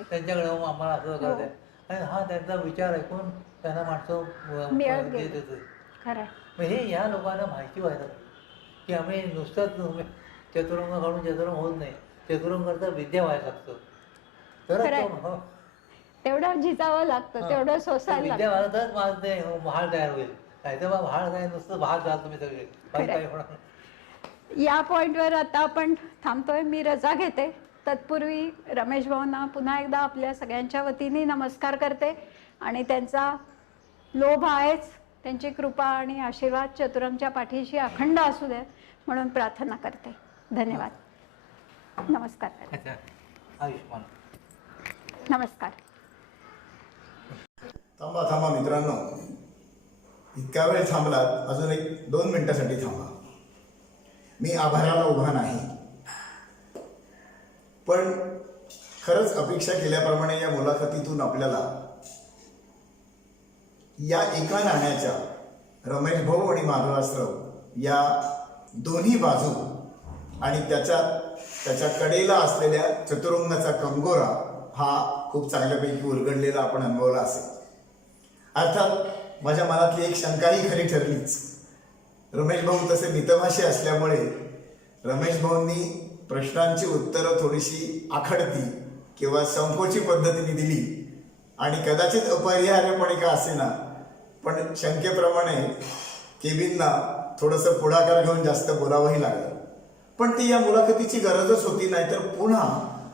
त्यांच्याकडे आम्हाला असं करते. आणि हा त्यांचा विचार ऐकून त्यांना माणसं देत होते. हे ह्या लोकांना माहिती व्हायला पाहिजे की आम्ही नुसतंच चतुरंग काढून चतुरंग होत नाही. चतुरंग करता विद्या व्हायला लागतं. तर तेवढं झिजावं लागतं, तेवढं सोसायला विद्या व्हायला तरच माझं ते भाळ तयार होईल. नाही तर भाळ काय नुसतं भात झालं तुम्ही सगळे काही होणार. या पॉइंटवर आता आपण थांबतोय. मी रजा घेते. तत्पूर्वी रमेश भाऊंना पुन्हा एकदा आपल्या सगळ्यांच्या वतीने नमस्कार करते आणि त्यांचा लोभ आहेच, त्यांची कृपा आणि आशीर्वाद चतुरंगच्या पाठीशी अखंड असू द्या म्हणून प्रार्थना करते. धन्यवाद. नमस्कार. आयुष्मान. नमस्कार. थांबा मित्रांनो, इतका वेळ थांबलात, अजून 1-2 मिनिटासाठी थांबा. मी आभाराला उभा नाही, पण खरंच अपेक्षा केल्याप्रमाणे या मुलाखतीतून आपल्याला या एका नाण्याच्या रमेश भाऊ आणि माधवाश्रव या दोन्ही बाजू आणि त्याच्या कडेला असलेल्या चतुरंगाचा कंगोरा हा खूप चांगल्यापैकी उलगडलेला आपण अनुभवला असेल. अर्थात माझ्या मनातली एक शंकाही खरी ठरलीच. रमेश भाऊ तसे मितभाषी असल्यामुळे रमेश भाऊंनी प्रश्नांची उत्तरं थोडीशी आखडती किंवा संकोची पद्धतीने दिली आणि कदाचित अपरिहार्यपणे का असेना, पण शंकेप्रमाणे केबिनना थोडंसं पुढाकार घेऊन जास्त बोलावंही लागलं. पण ती या मुलाखतीची गरजच होती, नाहीतर पुन्हा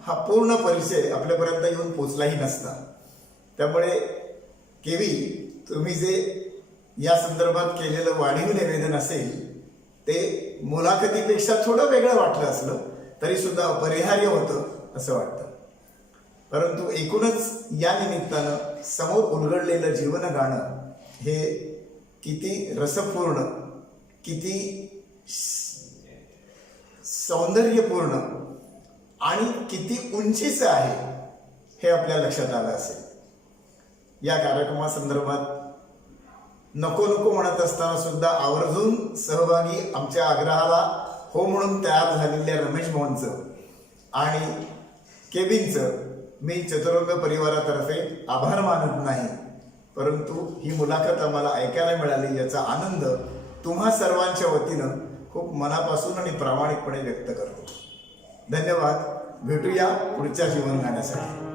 हा पूर्ण परिचय आपल्यापर्यंत येऊन पोचलाही नसता. त्यामुळे केवी, तुम्ही जे या संदर्भात केलेलं वाढीव निवेदन असेल ते मुलाखतीपेक्षा थोडं वेगळं वाटलं असलं तरी सुद्धा अपरिहार्य होतं असं वाटतं. परंतु एकूणच या निमित्तानं समोर उलगडलेलं जीवनगाणं हे किती रसपूर्ण, किती सौंदर्यपूर्ण आणि किती उंचीचं आहे हे आपल्या लक्षात आलं असेल. या कार्यक्रमासंदर्भात नको म्हणत असताना सुद्धा आवर्जून सहभागी आमच्या आग्रहाला हो म्हणून तयार झालेल्या रमेश भाऊंचं आणि केबिनचं मी चतुरंग परिवारातर्फे आभार मानत नाही, परंतु ही मुलाखत आम्हाला ऐकायला मिळाली याचा आनंद तुम्हा सर्वांच्या वतीनं खूप मनापासून आणि प्रामाणिकपणे व्यक्त करतो. धन्यवाद. भेटूया पुढच्या जीवनगाण्यासाठी.